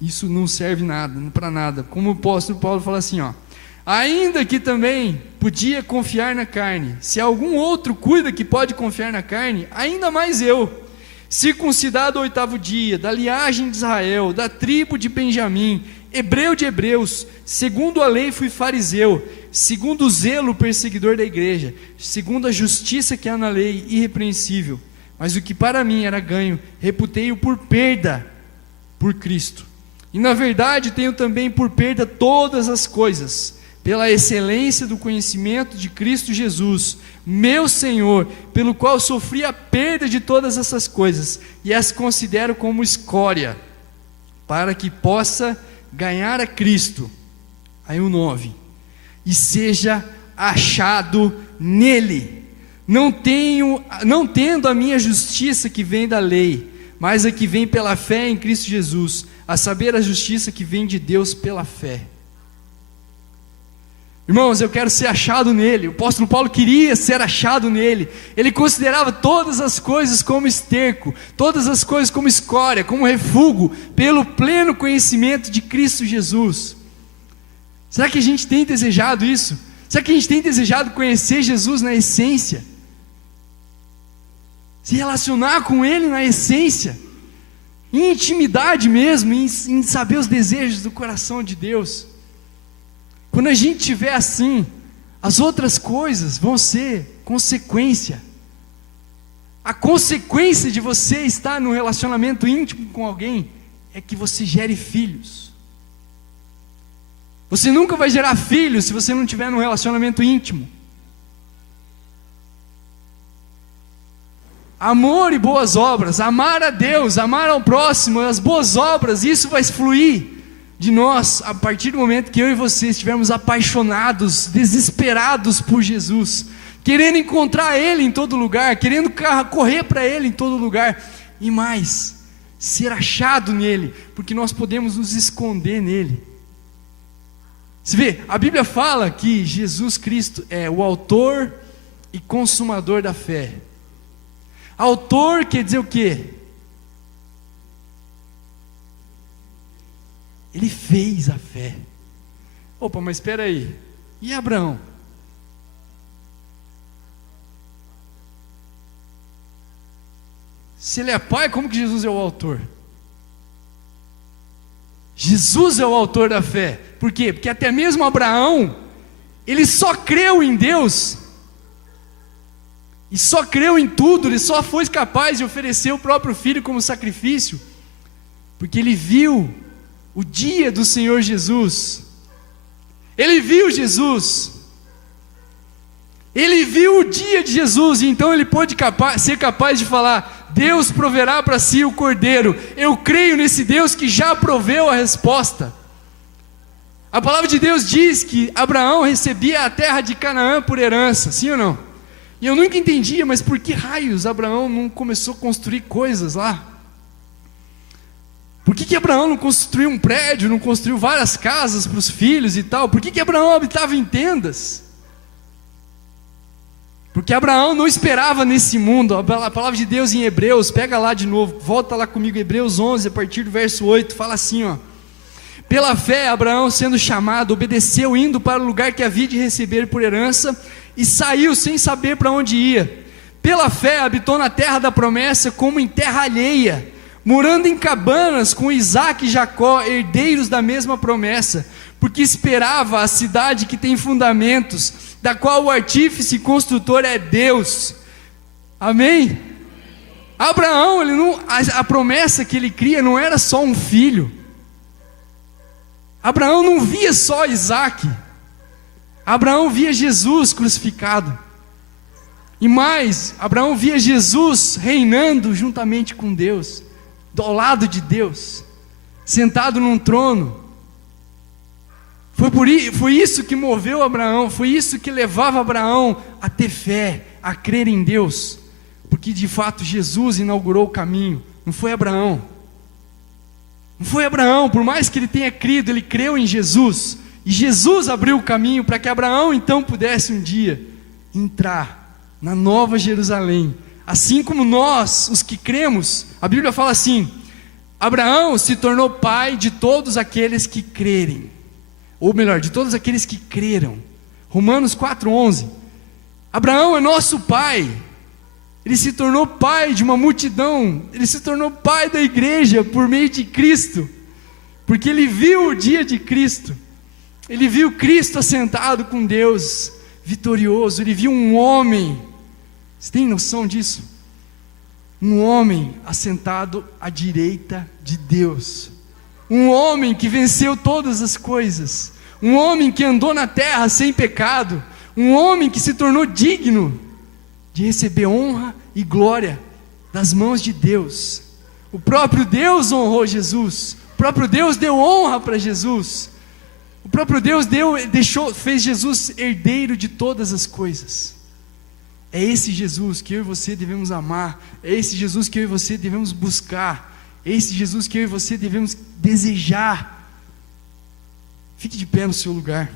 isso não serve nada, para nada. Como o apóstolo Paulo fala assim, ainda que também podia confiar na carne, se algum outro cuida que pode confiar na carne, ainda mais eu, circuncidado ao 8º dia, da linhagem de Israel, da tribo de Benjamim, hebreu de hebreus, segundo a lei fui fariseu, segundo o zelo perseguidor da igreja, segundo a justiça que há na lei, irrepreensível. Mas o que para mim era ganho, reputei-o por perda, por Cristo. E na verdade tenho também por perda todas as coisas, pela excelência do conhecimento de Cristo Jesus, meu Senhor, pelo qual sofri a perda de todas essas coisas, e as considero como escória, para que possa ganhar a Cristo. Aí o 9, e seja achado nele, não tendo a minha justiça que vem da lei, mas a que vem pela fé em Cristo Jesus, a saber, a justiça que vem de Deus pela fé. Irmãos, eu quero ser achado nele. O apóstolo Paulo queria ser achado nele. Ele considerava todas as coisas como esterco, todas as coisas como escória, como refúgio, pelo pleno conhecimento de Cristo Jesus. Será que a gente tem desejado isso? Será que a gente tem desejado conhecer Jesus na essência? Se relacionar com ele na essência, em intimidade mesmo, em saber os desejos do coração de Deus. Quando a gente estiver assim, as outras coisas vão ser consequência. A consequência de você estar num relacionamento íntimo com alguém é que você gere filhos. Você nunca vai gerar filhos se você não tiver num relacionamento íntimo. Amor e boas obras, amar a Deus, amar ao próximo, as boas obras, isso vai fluir de nós a partir do momento que eu e você estivermos apaixonados, desesperados por Jesus, querendo encontrar Ele em todo lugar, querendo correr para Ele em todo lugar, e mais, ser achado nele, porque nós podemos nos esconder nele. Você vê, a Bíblia fala que Jesus Cristo é o autor e consumador da fé. Autor quer dizer o quê? Ele fez a fé. Opa, mas espera aí. E Abraão? Se ele é pai, como que Jesus é o autor? Jesus é o autor da fé. Por quê? Porque até mesmo Abraão, ele só creu em Deus, e só creu em tudo, ele só foi capaz de oferecer o próprio filho como sacrifício, porque ele viu o dia do Senhor Jesus. Ele viu Jesus, ele viu o dia de Jesus, e então ele pôde ser capaz de falar: Deus proverá para si o cordeiro. Eu creio nesse Deus que já proveu a resposta. A palavra de Deus diz que Abraão recebia a terra de Canaã por herança, sim ou não? E eu nunca entendia, mas por que raios Abraão não começou a construir coisas lá? Por que Abraão não construiu um prédio, não construiu várias casas para os filhos e tal? Por que Abraão habitava em tendas? Porque Abraão não esperava nesse mundo. A palavra de Deus em Hebreus, pega lá de novo, volta lá comigo, Hebreus 11, a partir do verso 8, fala assim, ó: pela fé, Abraão, sendo chamado, obedeceu, indo para o lugar que havia de receber por herança, e saiu sem saber para onde ia. Pela fé, habitou na terra da promessa, como em terra alheia, morando em cabanas com Isaque e Jacó, herdeiros da mesma promessa, porque esperava a cidade que tem fundamentos, da qual o artífice e construtor é Deus. Amém? Abraão, a promessa que ele cria não era só um filho. Abraão não via só Isaque. Abraão via Jesus crucificado. E mais, Abraão via Jesus reinando juntamente com Deus, ao lado de Deus, sentado num trono. Foi isso que moveu Abraão, foi isso que levava Abraão a ter fé, a crer em Deus, porque de fato Jesus inaugurou o caminho, não foi Abraão. Não foi Abraão, por mais que ele tenha crido, ele creu em Jesus, e Jesus abriu o caminho para que Abraão então pudesse um dia entrar na Nova Jerusalém, assim como nós, os que cremos. A Bíblia fala assim: Abraão se tornou pai de todos aqueles que crerem, ou melhor, de todos aqueles que creram. Romanos 4:11. Abraão é nosso pai. Ele se tornou pai de uma multidão, ele se tornou pai da igreja por meio de Cristo, porque ele viu o dia de Cristo, ele viu Cristo assentado com Deus, vitorioso, ele viu um homem, você tem noção disso? Um homem assentado à direita de Deus, um homem que venceu todas as coisas, um homem que andou na terra sem pecado, um homem que se tornou digno de receber honra e glória das mãos de Deus. O próprio Deus honrou Jesus, o próprio Deus deu honra para Jesus, o próprio Deus fez Jesus herdeiro de todas as coisas. É esse Jesus que eu e você devemos amar, é esse Jesus que eu e você devemos buscar, é esse Jesus que eu e você devemos desejar. Fique de pé no seu lugar.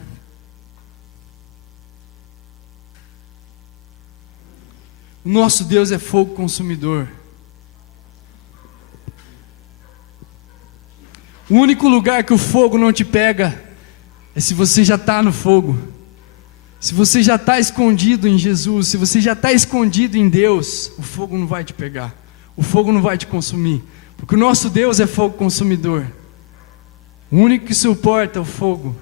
O nosso Deus é fogo consumidor. O único lugar que o fogo não te pega é se você já está no fogo, se você já está escondido em Jesus, se você já está escondido em Deus. O fogo não vai te pegar, o fogo não vai te consumir, porque o nosso Deus é fogo consumidor. O único que suporta o fogo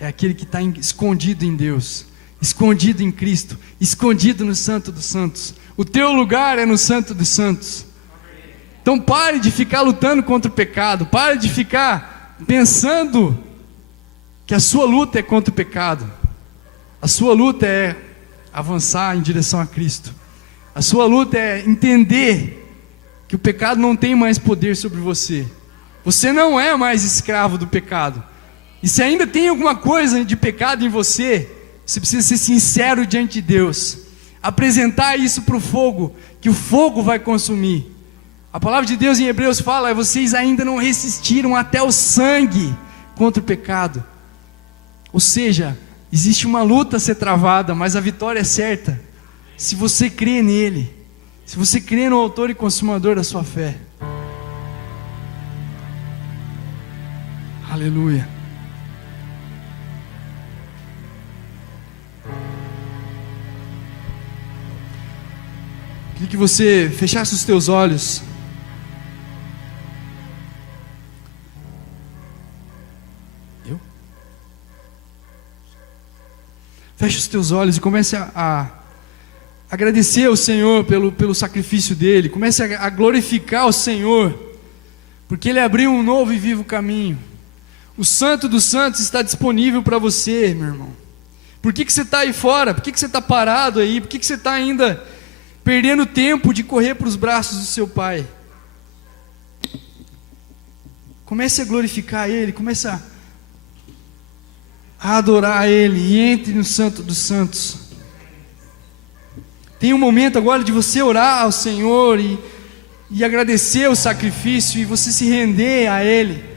é aquele que está escondido em Deus, escondido em Cristo, escondido no Santo dos Santos. O teu lugar é no Santo dos Santos. Então pare de ficar lutando contra o pecado, pare de ficar pensando que a sua luta é contra o pecado. A sua luta é avançar em direção a Cristo. A sua luta é entender que o pecado não tem mais poder sobre você. Você não é mais escravo do pecado. E se ainda tem alguma coisa de pecado em você, você precisa ser sincero diante de Deus, apresentar isso para o fogo, que o fogo vai consumir. A palavra de Deus em Hebreus fala: vocês ainda não resistiram até o sangue contra o pecado. Ou seja, existe uma luta a ser travada, mas a vitória é certa, se você crê nele, se você crê no autor e consumador da sua fé. Aleluia. Queria que você fechasse os teus olhos. Feche os teus olhos e comece a agradecer ao Senhor pelo sacrifício dele. Comece a glorificar o Senhor, porque ele abriu um novo e vivo caminho. O Santo dos Santos está disponível para você, meu irmão. Por que você está aí fora? Por que você está parado aí? Por que você está ainda perdendo tempo de correr para os braços do seu Pai? Comece a glorificar Ele, comece a a adorar a Ele e entre no Santo dos Santos. Tem um momento agora de você orar ao Senhor e agradecer o sacrifício e você se render a Ele.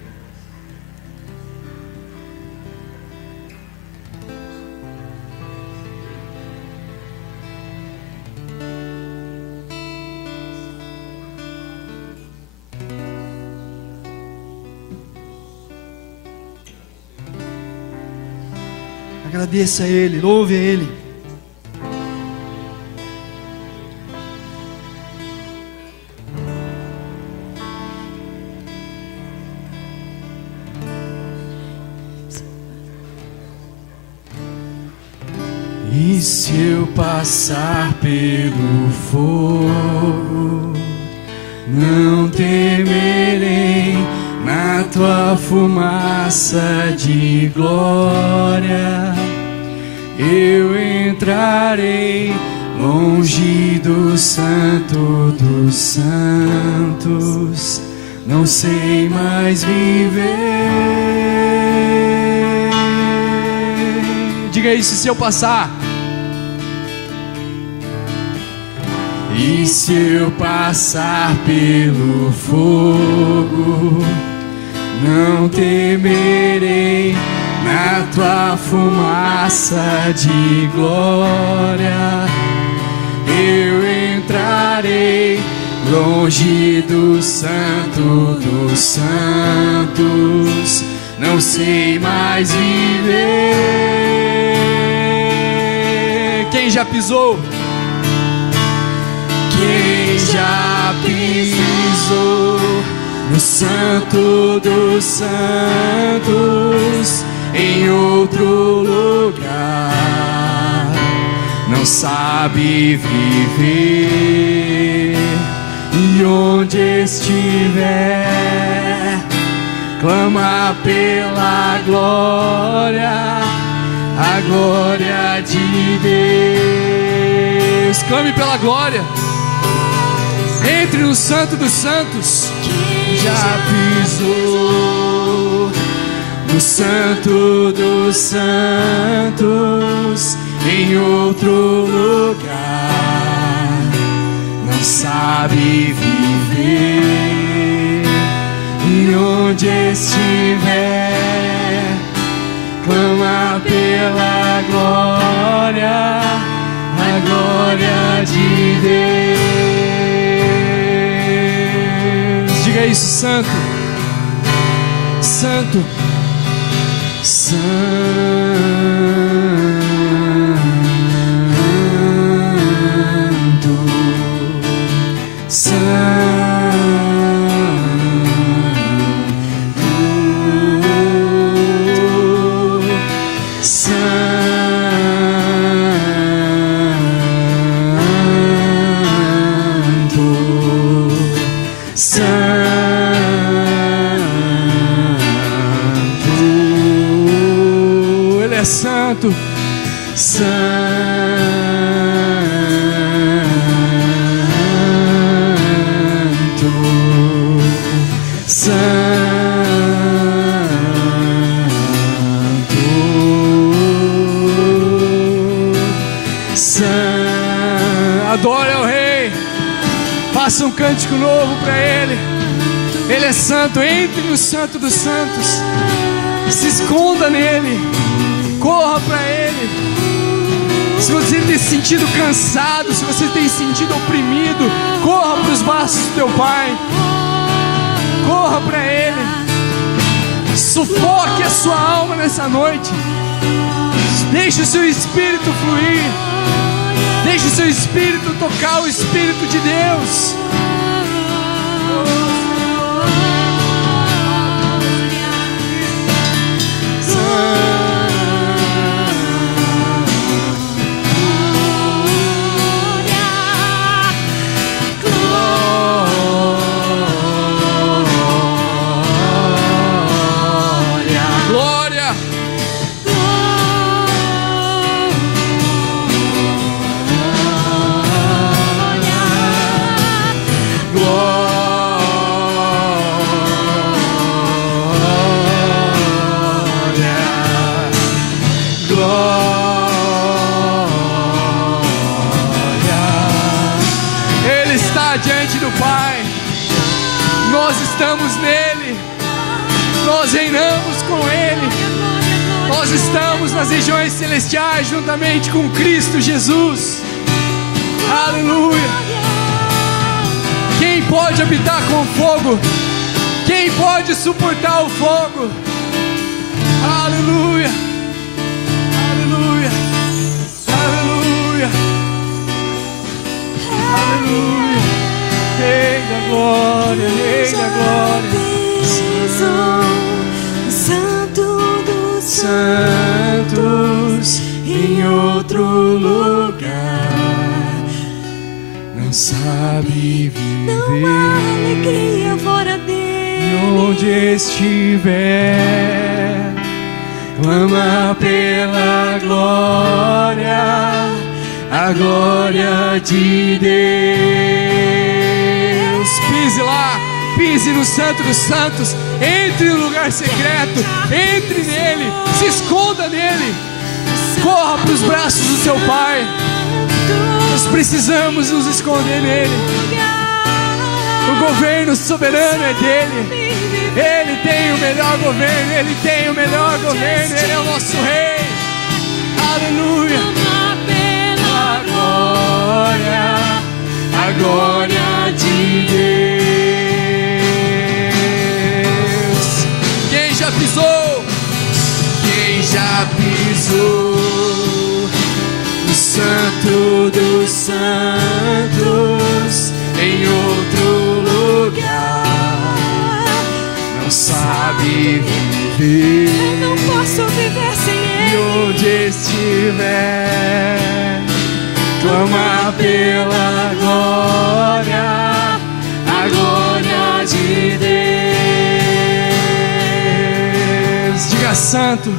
Agradeça a Ele, louve a Ele. E se eu passar pelo fogo, não temerei, na tua fumaça de glória eu entrarei, longe do Santo dos Santos, não sei mais viver. Diga isso, se eu passar. E se eu passar pelo fogo, não temerei, na tua fumaça de glória eu entrarei, longe do Santo dos Santos, não sei mais viver. Quem já pisou? Quem já pisou no Santo dos Santos, em outro lugar, não sabe viver, e onde estiver, clama pela glória, a glória de Deus. Clame pela glória. Entre no Santo dos Santos. Já pisou no Santo dos Santos, em outro lugar, não sabe viver, e onde estiver, clama pela glória, a glória de Deus. Diga isso, Santo, Santo, Santo, Santo, Santo, Santo. Santo, Santo, Santo. Adore ao Rei, faça um cântico novo para Ele. Ele é santo. Entre no Santo dos Santos, se esconda nele. Corra para Ele. Se você tem se sentido cansado, se você tem se sentido oprimido, corra para os braços do teu Pai. Corra para Ele. Sufoque a sua alma nessa noite. Deixe o seu espírito fluir. Deixe o seu espírito tocar o Espírito de Deus. Nós estamos nele, nós reinamos com ele, nós estamos nas regiões celestiais juntamente com Cristo Jesus. Aleluia. Quem pode habitar com o fogo? Quem pode suportar o fogo? Aleluia, aleluia, aleluia, aleluia. Rei da glória, Rei da glória. Santo dos Santos em outro lugar, não sabe viver. Não há alegria fora dele. Onde estiver, clama pela glória, a glória de Deus. Pise lá, pise no Santo dos Santos, entre no lugar secreto, entre nele, se esconda nele, corra para os braços do seu Pai. Nós precisamos nos esconder nele. O governo soberano é dele. Ele tem o melhor governo, ele tem o melhor governo, ele é o nosso rei. Aleluia. A glória de Deus. Quem já pisou? Quem já pisou no Santo dos Santos em outro lugar, não sabe viver. Eu não posso viver sem ele. E onde estiver, clama pela glória, a glória de Deus. Diga santo,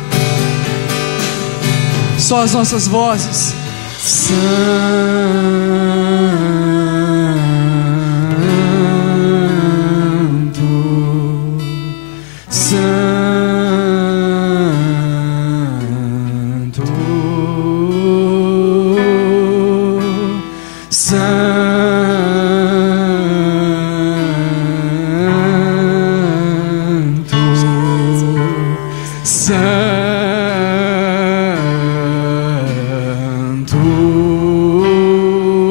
só as nossas vozes. Santo, Santo, Santo, Santo.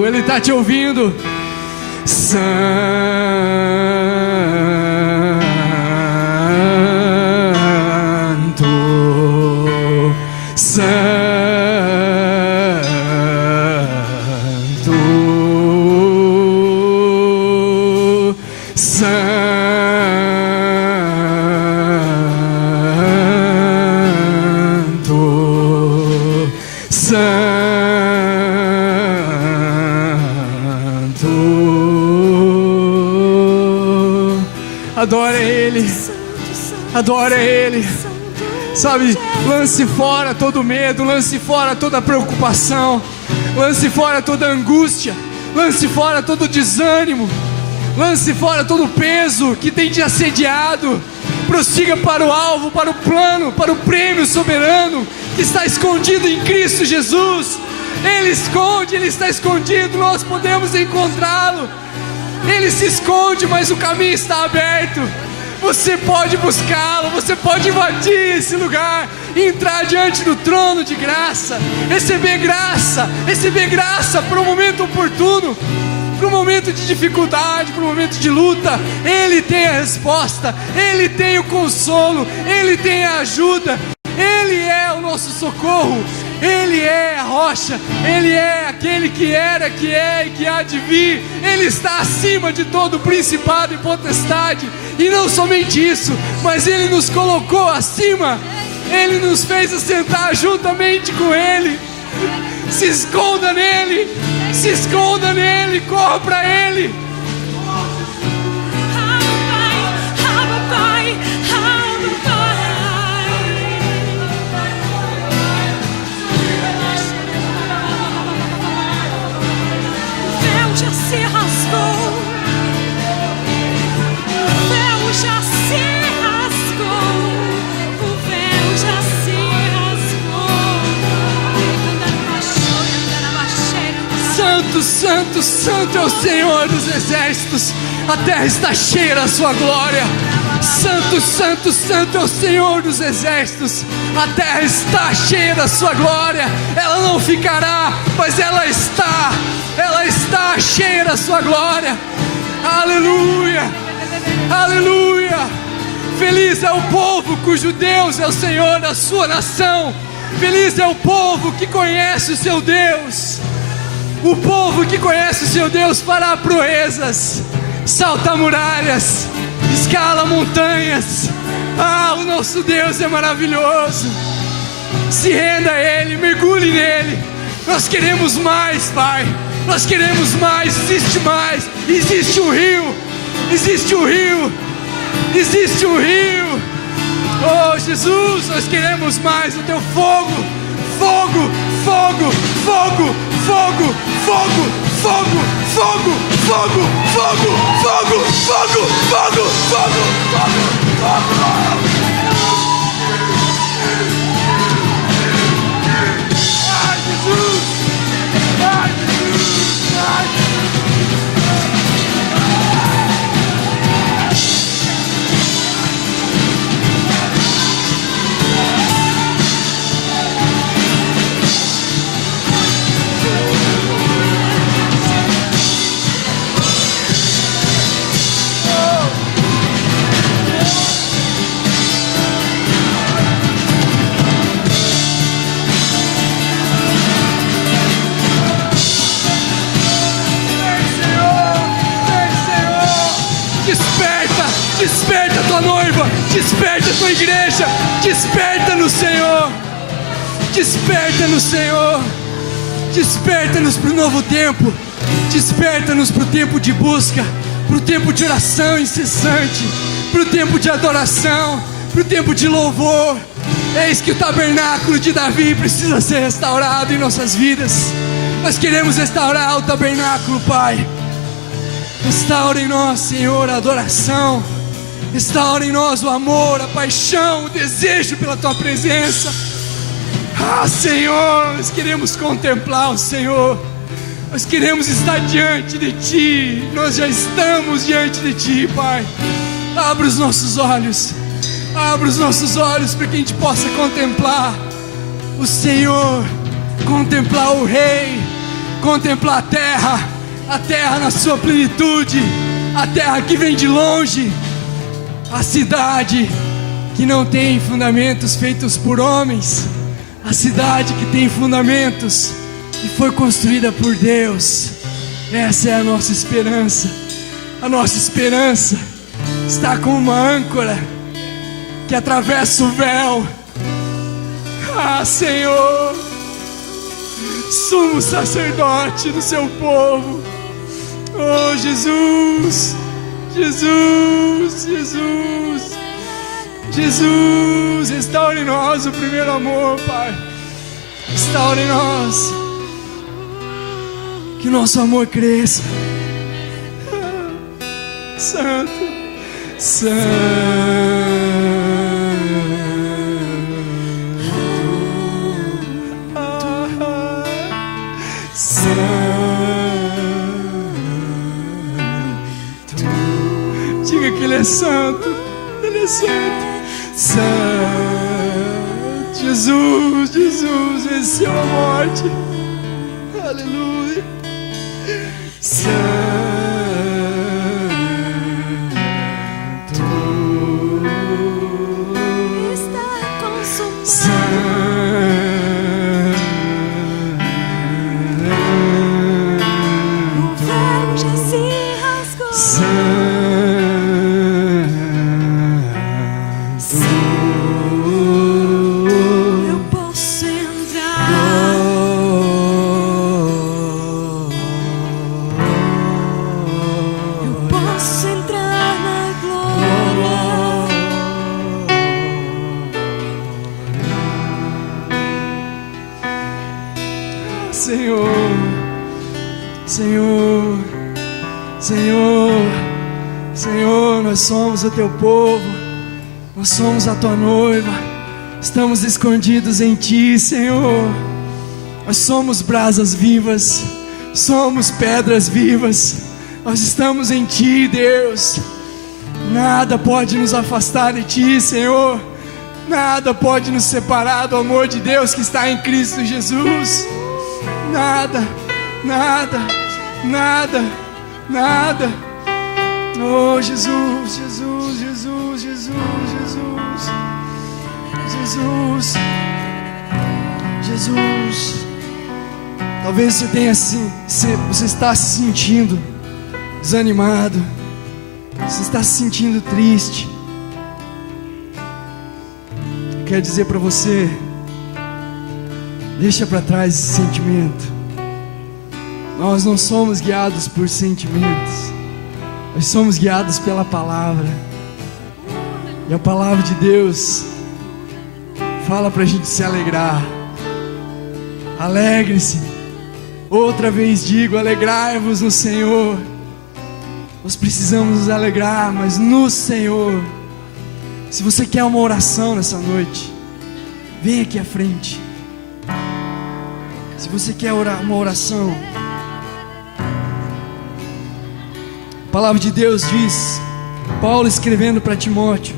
Ele está te ouvindo. Santo, Santo, Santo, Santo. Adora Ele, adora Ele. Sabe, lance fora todo medo, lance fora toda preocupação, lance fora toda angústia, lance fora todo desânimo, lance fora todo peso que tem te assediado. Prossiga para o alvo, para o plano, para o prêmio soberano que está escondido em Cristo Jesus. Ele esconde, Ele está escondido, nós podemos encontrá-lo. Ele se esconde, mas o caminho está aberto. Você pode buscá-lo, você pode invadir esse lugar, entrar diante do trono de graça, receber graça para um momento oportuno, para um momento de dificuldade, para um momento de luta. Ele tem a resposta, Ele tem o consolo, Ele tem a ajuda, Ele é o nosso socorro, Ele é a rocha, Ele é aquele que era, que é e que há de vir. Ele está acima de todo principado e potestade. E não somente isso, mas Ele nos colocou acima. Ele nos fez assentar juntamente com Ele. Se esconda nele, se esconda nele, corra para Ele. Já se rasgou, o véu já se rasgou, o véu já se rasgou. Santo, santo, santo é o Senhor dos exércitos. A terra está cheia da sua glória. Santo, santo, santo é o Senhor dos exércitos. A terra está cheia da sua glória. Ela não ficará, mas ela está cheia da sua glória. Aleluia, aleluia. Feliz é o povo cujo Deus é o Senhor da sua nação. Feliz é o povo que conhece o seu Deus. O povo que conhece o seu Deus fará proezas, salta muralhas, escala montanhas. Ah, o nosso Deus é maravilhoso. Se renda a Ele, mergulhe nele. Nós queremos mais, Pai. Nós queremos mais. Existe um rio. Existe um rio. Existe um rio. Oh, Jesus, nós queremos mais do teu fogo. Fogo, fogo, fogo, fogo, fogo, fogo, fogo, fogo, fogo, fogo, fogo, fogo, fogo, fogo, fogo. Ai, Jesus! Ai, Jesus! Ai, Jesus! Desperta a tua noiva, desperta a tua igreja, desperta no Senhor, desperta no Senhor, desperta-nos para o novo tempo, desperta-nos para o tempo de busca, para o tempo de oração incessante, para o tempo de adoração, para o tempo de louvor. Eis que o tabernáculo de Davi precisa ser restaurado em nossas vidas. Nós queremos restaurar o tabernáculo, Pai. Restaura em nós, Senhor, a adoração. Restaura em nós o amor, a paixão, o desejo pela Tua presença. Ah, Senhor, nós queremos contemplar o Senhor. Nós queremos estar diante de Ti. Nós já estamos diante de Ti, Pai. Abra os nossos olhos. Abra os nossos olhos para que a gente possa contemplar o Senhor. Contemplar o Rei. Contemplar a terra na sua plenitude. A terra que vem de longe. A cidade que não tem fundamentos feitos por homens. A cidade que tem fundamentos e foi construída por Deus. Essa é a nossa esperança. A nossa esperança está como uma âncora que atravessa o véu. Ah, Senhor, sumo sacerdote do seu povo. Oh, Jesus, Jesus, Jesus, Jesus, restaure em nós o primeiro amor, Pai. Restaure em nós, que nosso amor cresça. Santo, Santo, diga que Ele é santo, Ele é santo. Santo, Jesus, Jesus venceu a morte. Aleluia. Santo, Está consumado. O véu já se rasgou. Eu posso entrar. Eu posso entrar na glória. Senhor, Senhor, Senhor, Senhor, nós somos o teu povo, nós somos a tua noiva, estamos escondidos em ti, Senhor. Nós somos brasas vivas, somos pedras vivas, Nós estamos em Ti, Deus. Nada pode nos afastar de Ti, Senhor. Nada pode nos separar do amor de Deus que está em Cristo Jesus. Nada, nada, nada, nada. Oh, Jesus, Jesus, Jesus, Jesus, Jesus, Jesus, Jesus. Talvez você tenha você está se sentindo desanimado, você está se sentindo triste. Eu quero dizer para você, deixa para trás esse sentimento. Nós não somos guiados por sentimentos, nós somos guiados pela palavra. E a palavra de Deus fala para a gente se alegrar. Alegre-se. Outra vez digo, alegrai-vos no Senhor. Nós precisamos nos alegrar, mas no Senhor. Se você quer uma oração nessa noite, vem aqui à frente. Se você quer orar uma oração, a palavra de Deus diz, Paulo escrevendo para Timóteo: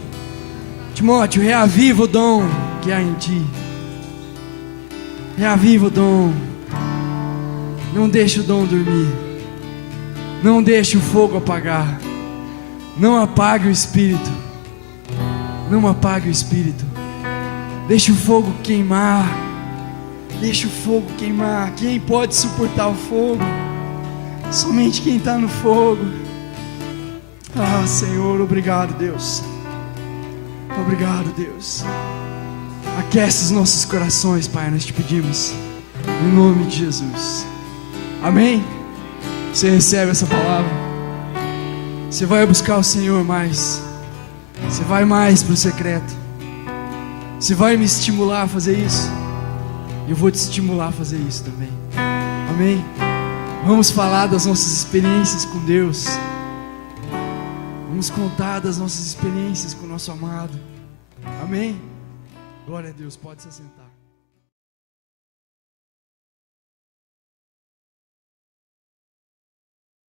Timóteo, reaviva o dom que há em ti. Reaviva o dom. Não deixe o dom dormir. Não deixe o fogo apagar. Não apague o Espírito. Não apague o Espírito. Deixe o fogo queimar. Deixe o fogo queimar. Quem pode suportar o fogo? Somente quem está no fogo. Ah, Senhor, obrigado, Deus. Obrigado, Deus. Aquece os nossos corações, Pai, nós te pedimos, em nome de Jesus. Amém? Você recebe essa palavra? Você vai buscar o Senhor mais. Você vai mais para o secreto. Você vai me estimular a fazer isso. Eu vou te estimular a fazer isso também. Amém? Vamos falar das nossas experiências com Deus. Vamos contar das nossas experiências com o nosso amado. Amém? Glória a Deus, pode se assentar.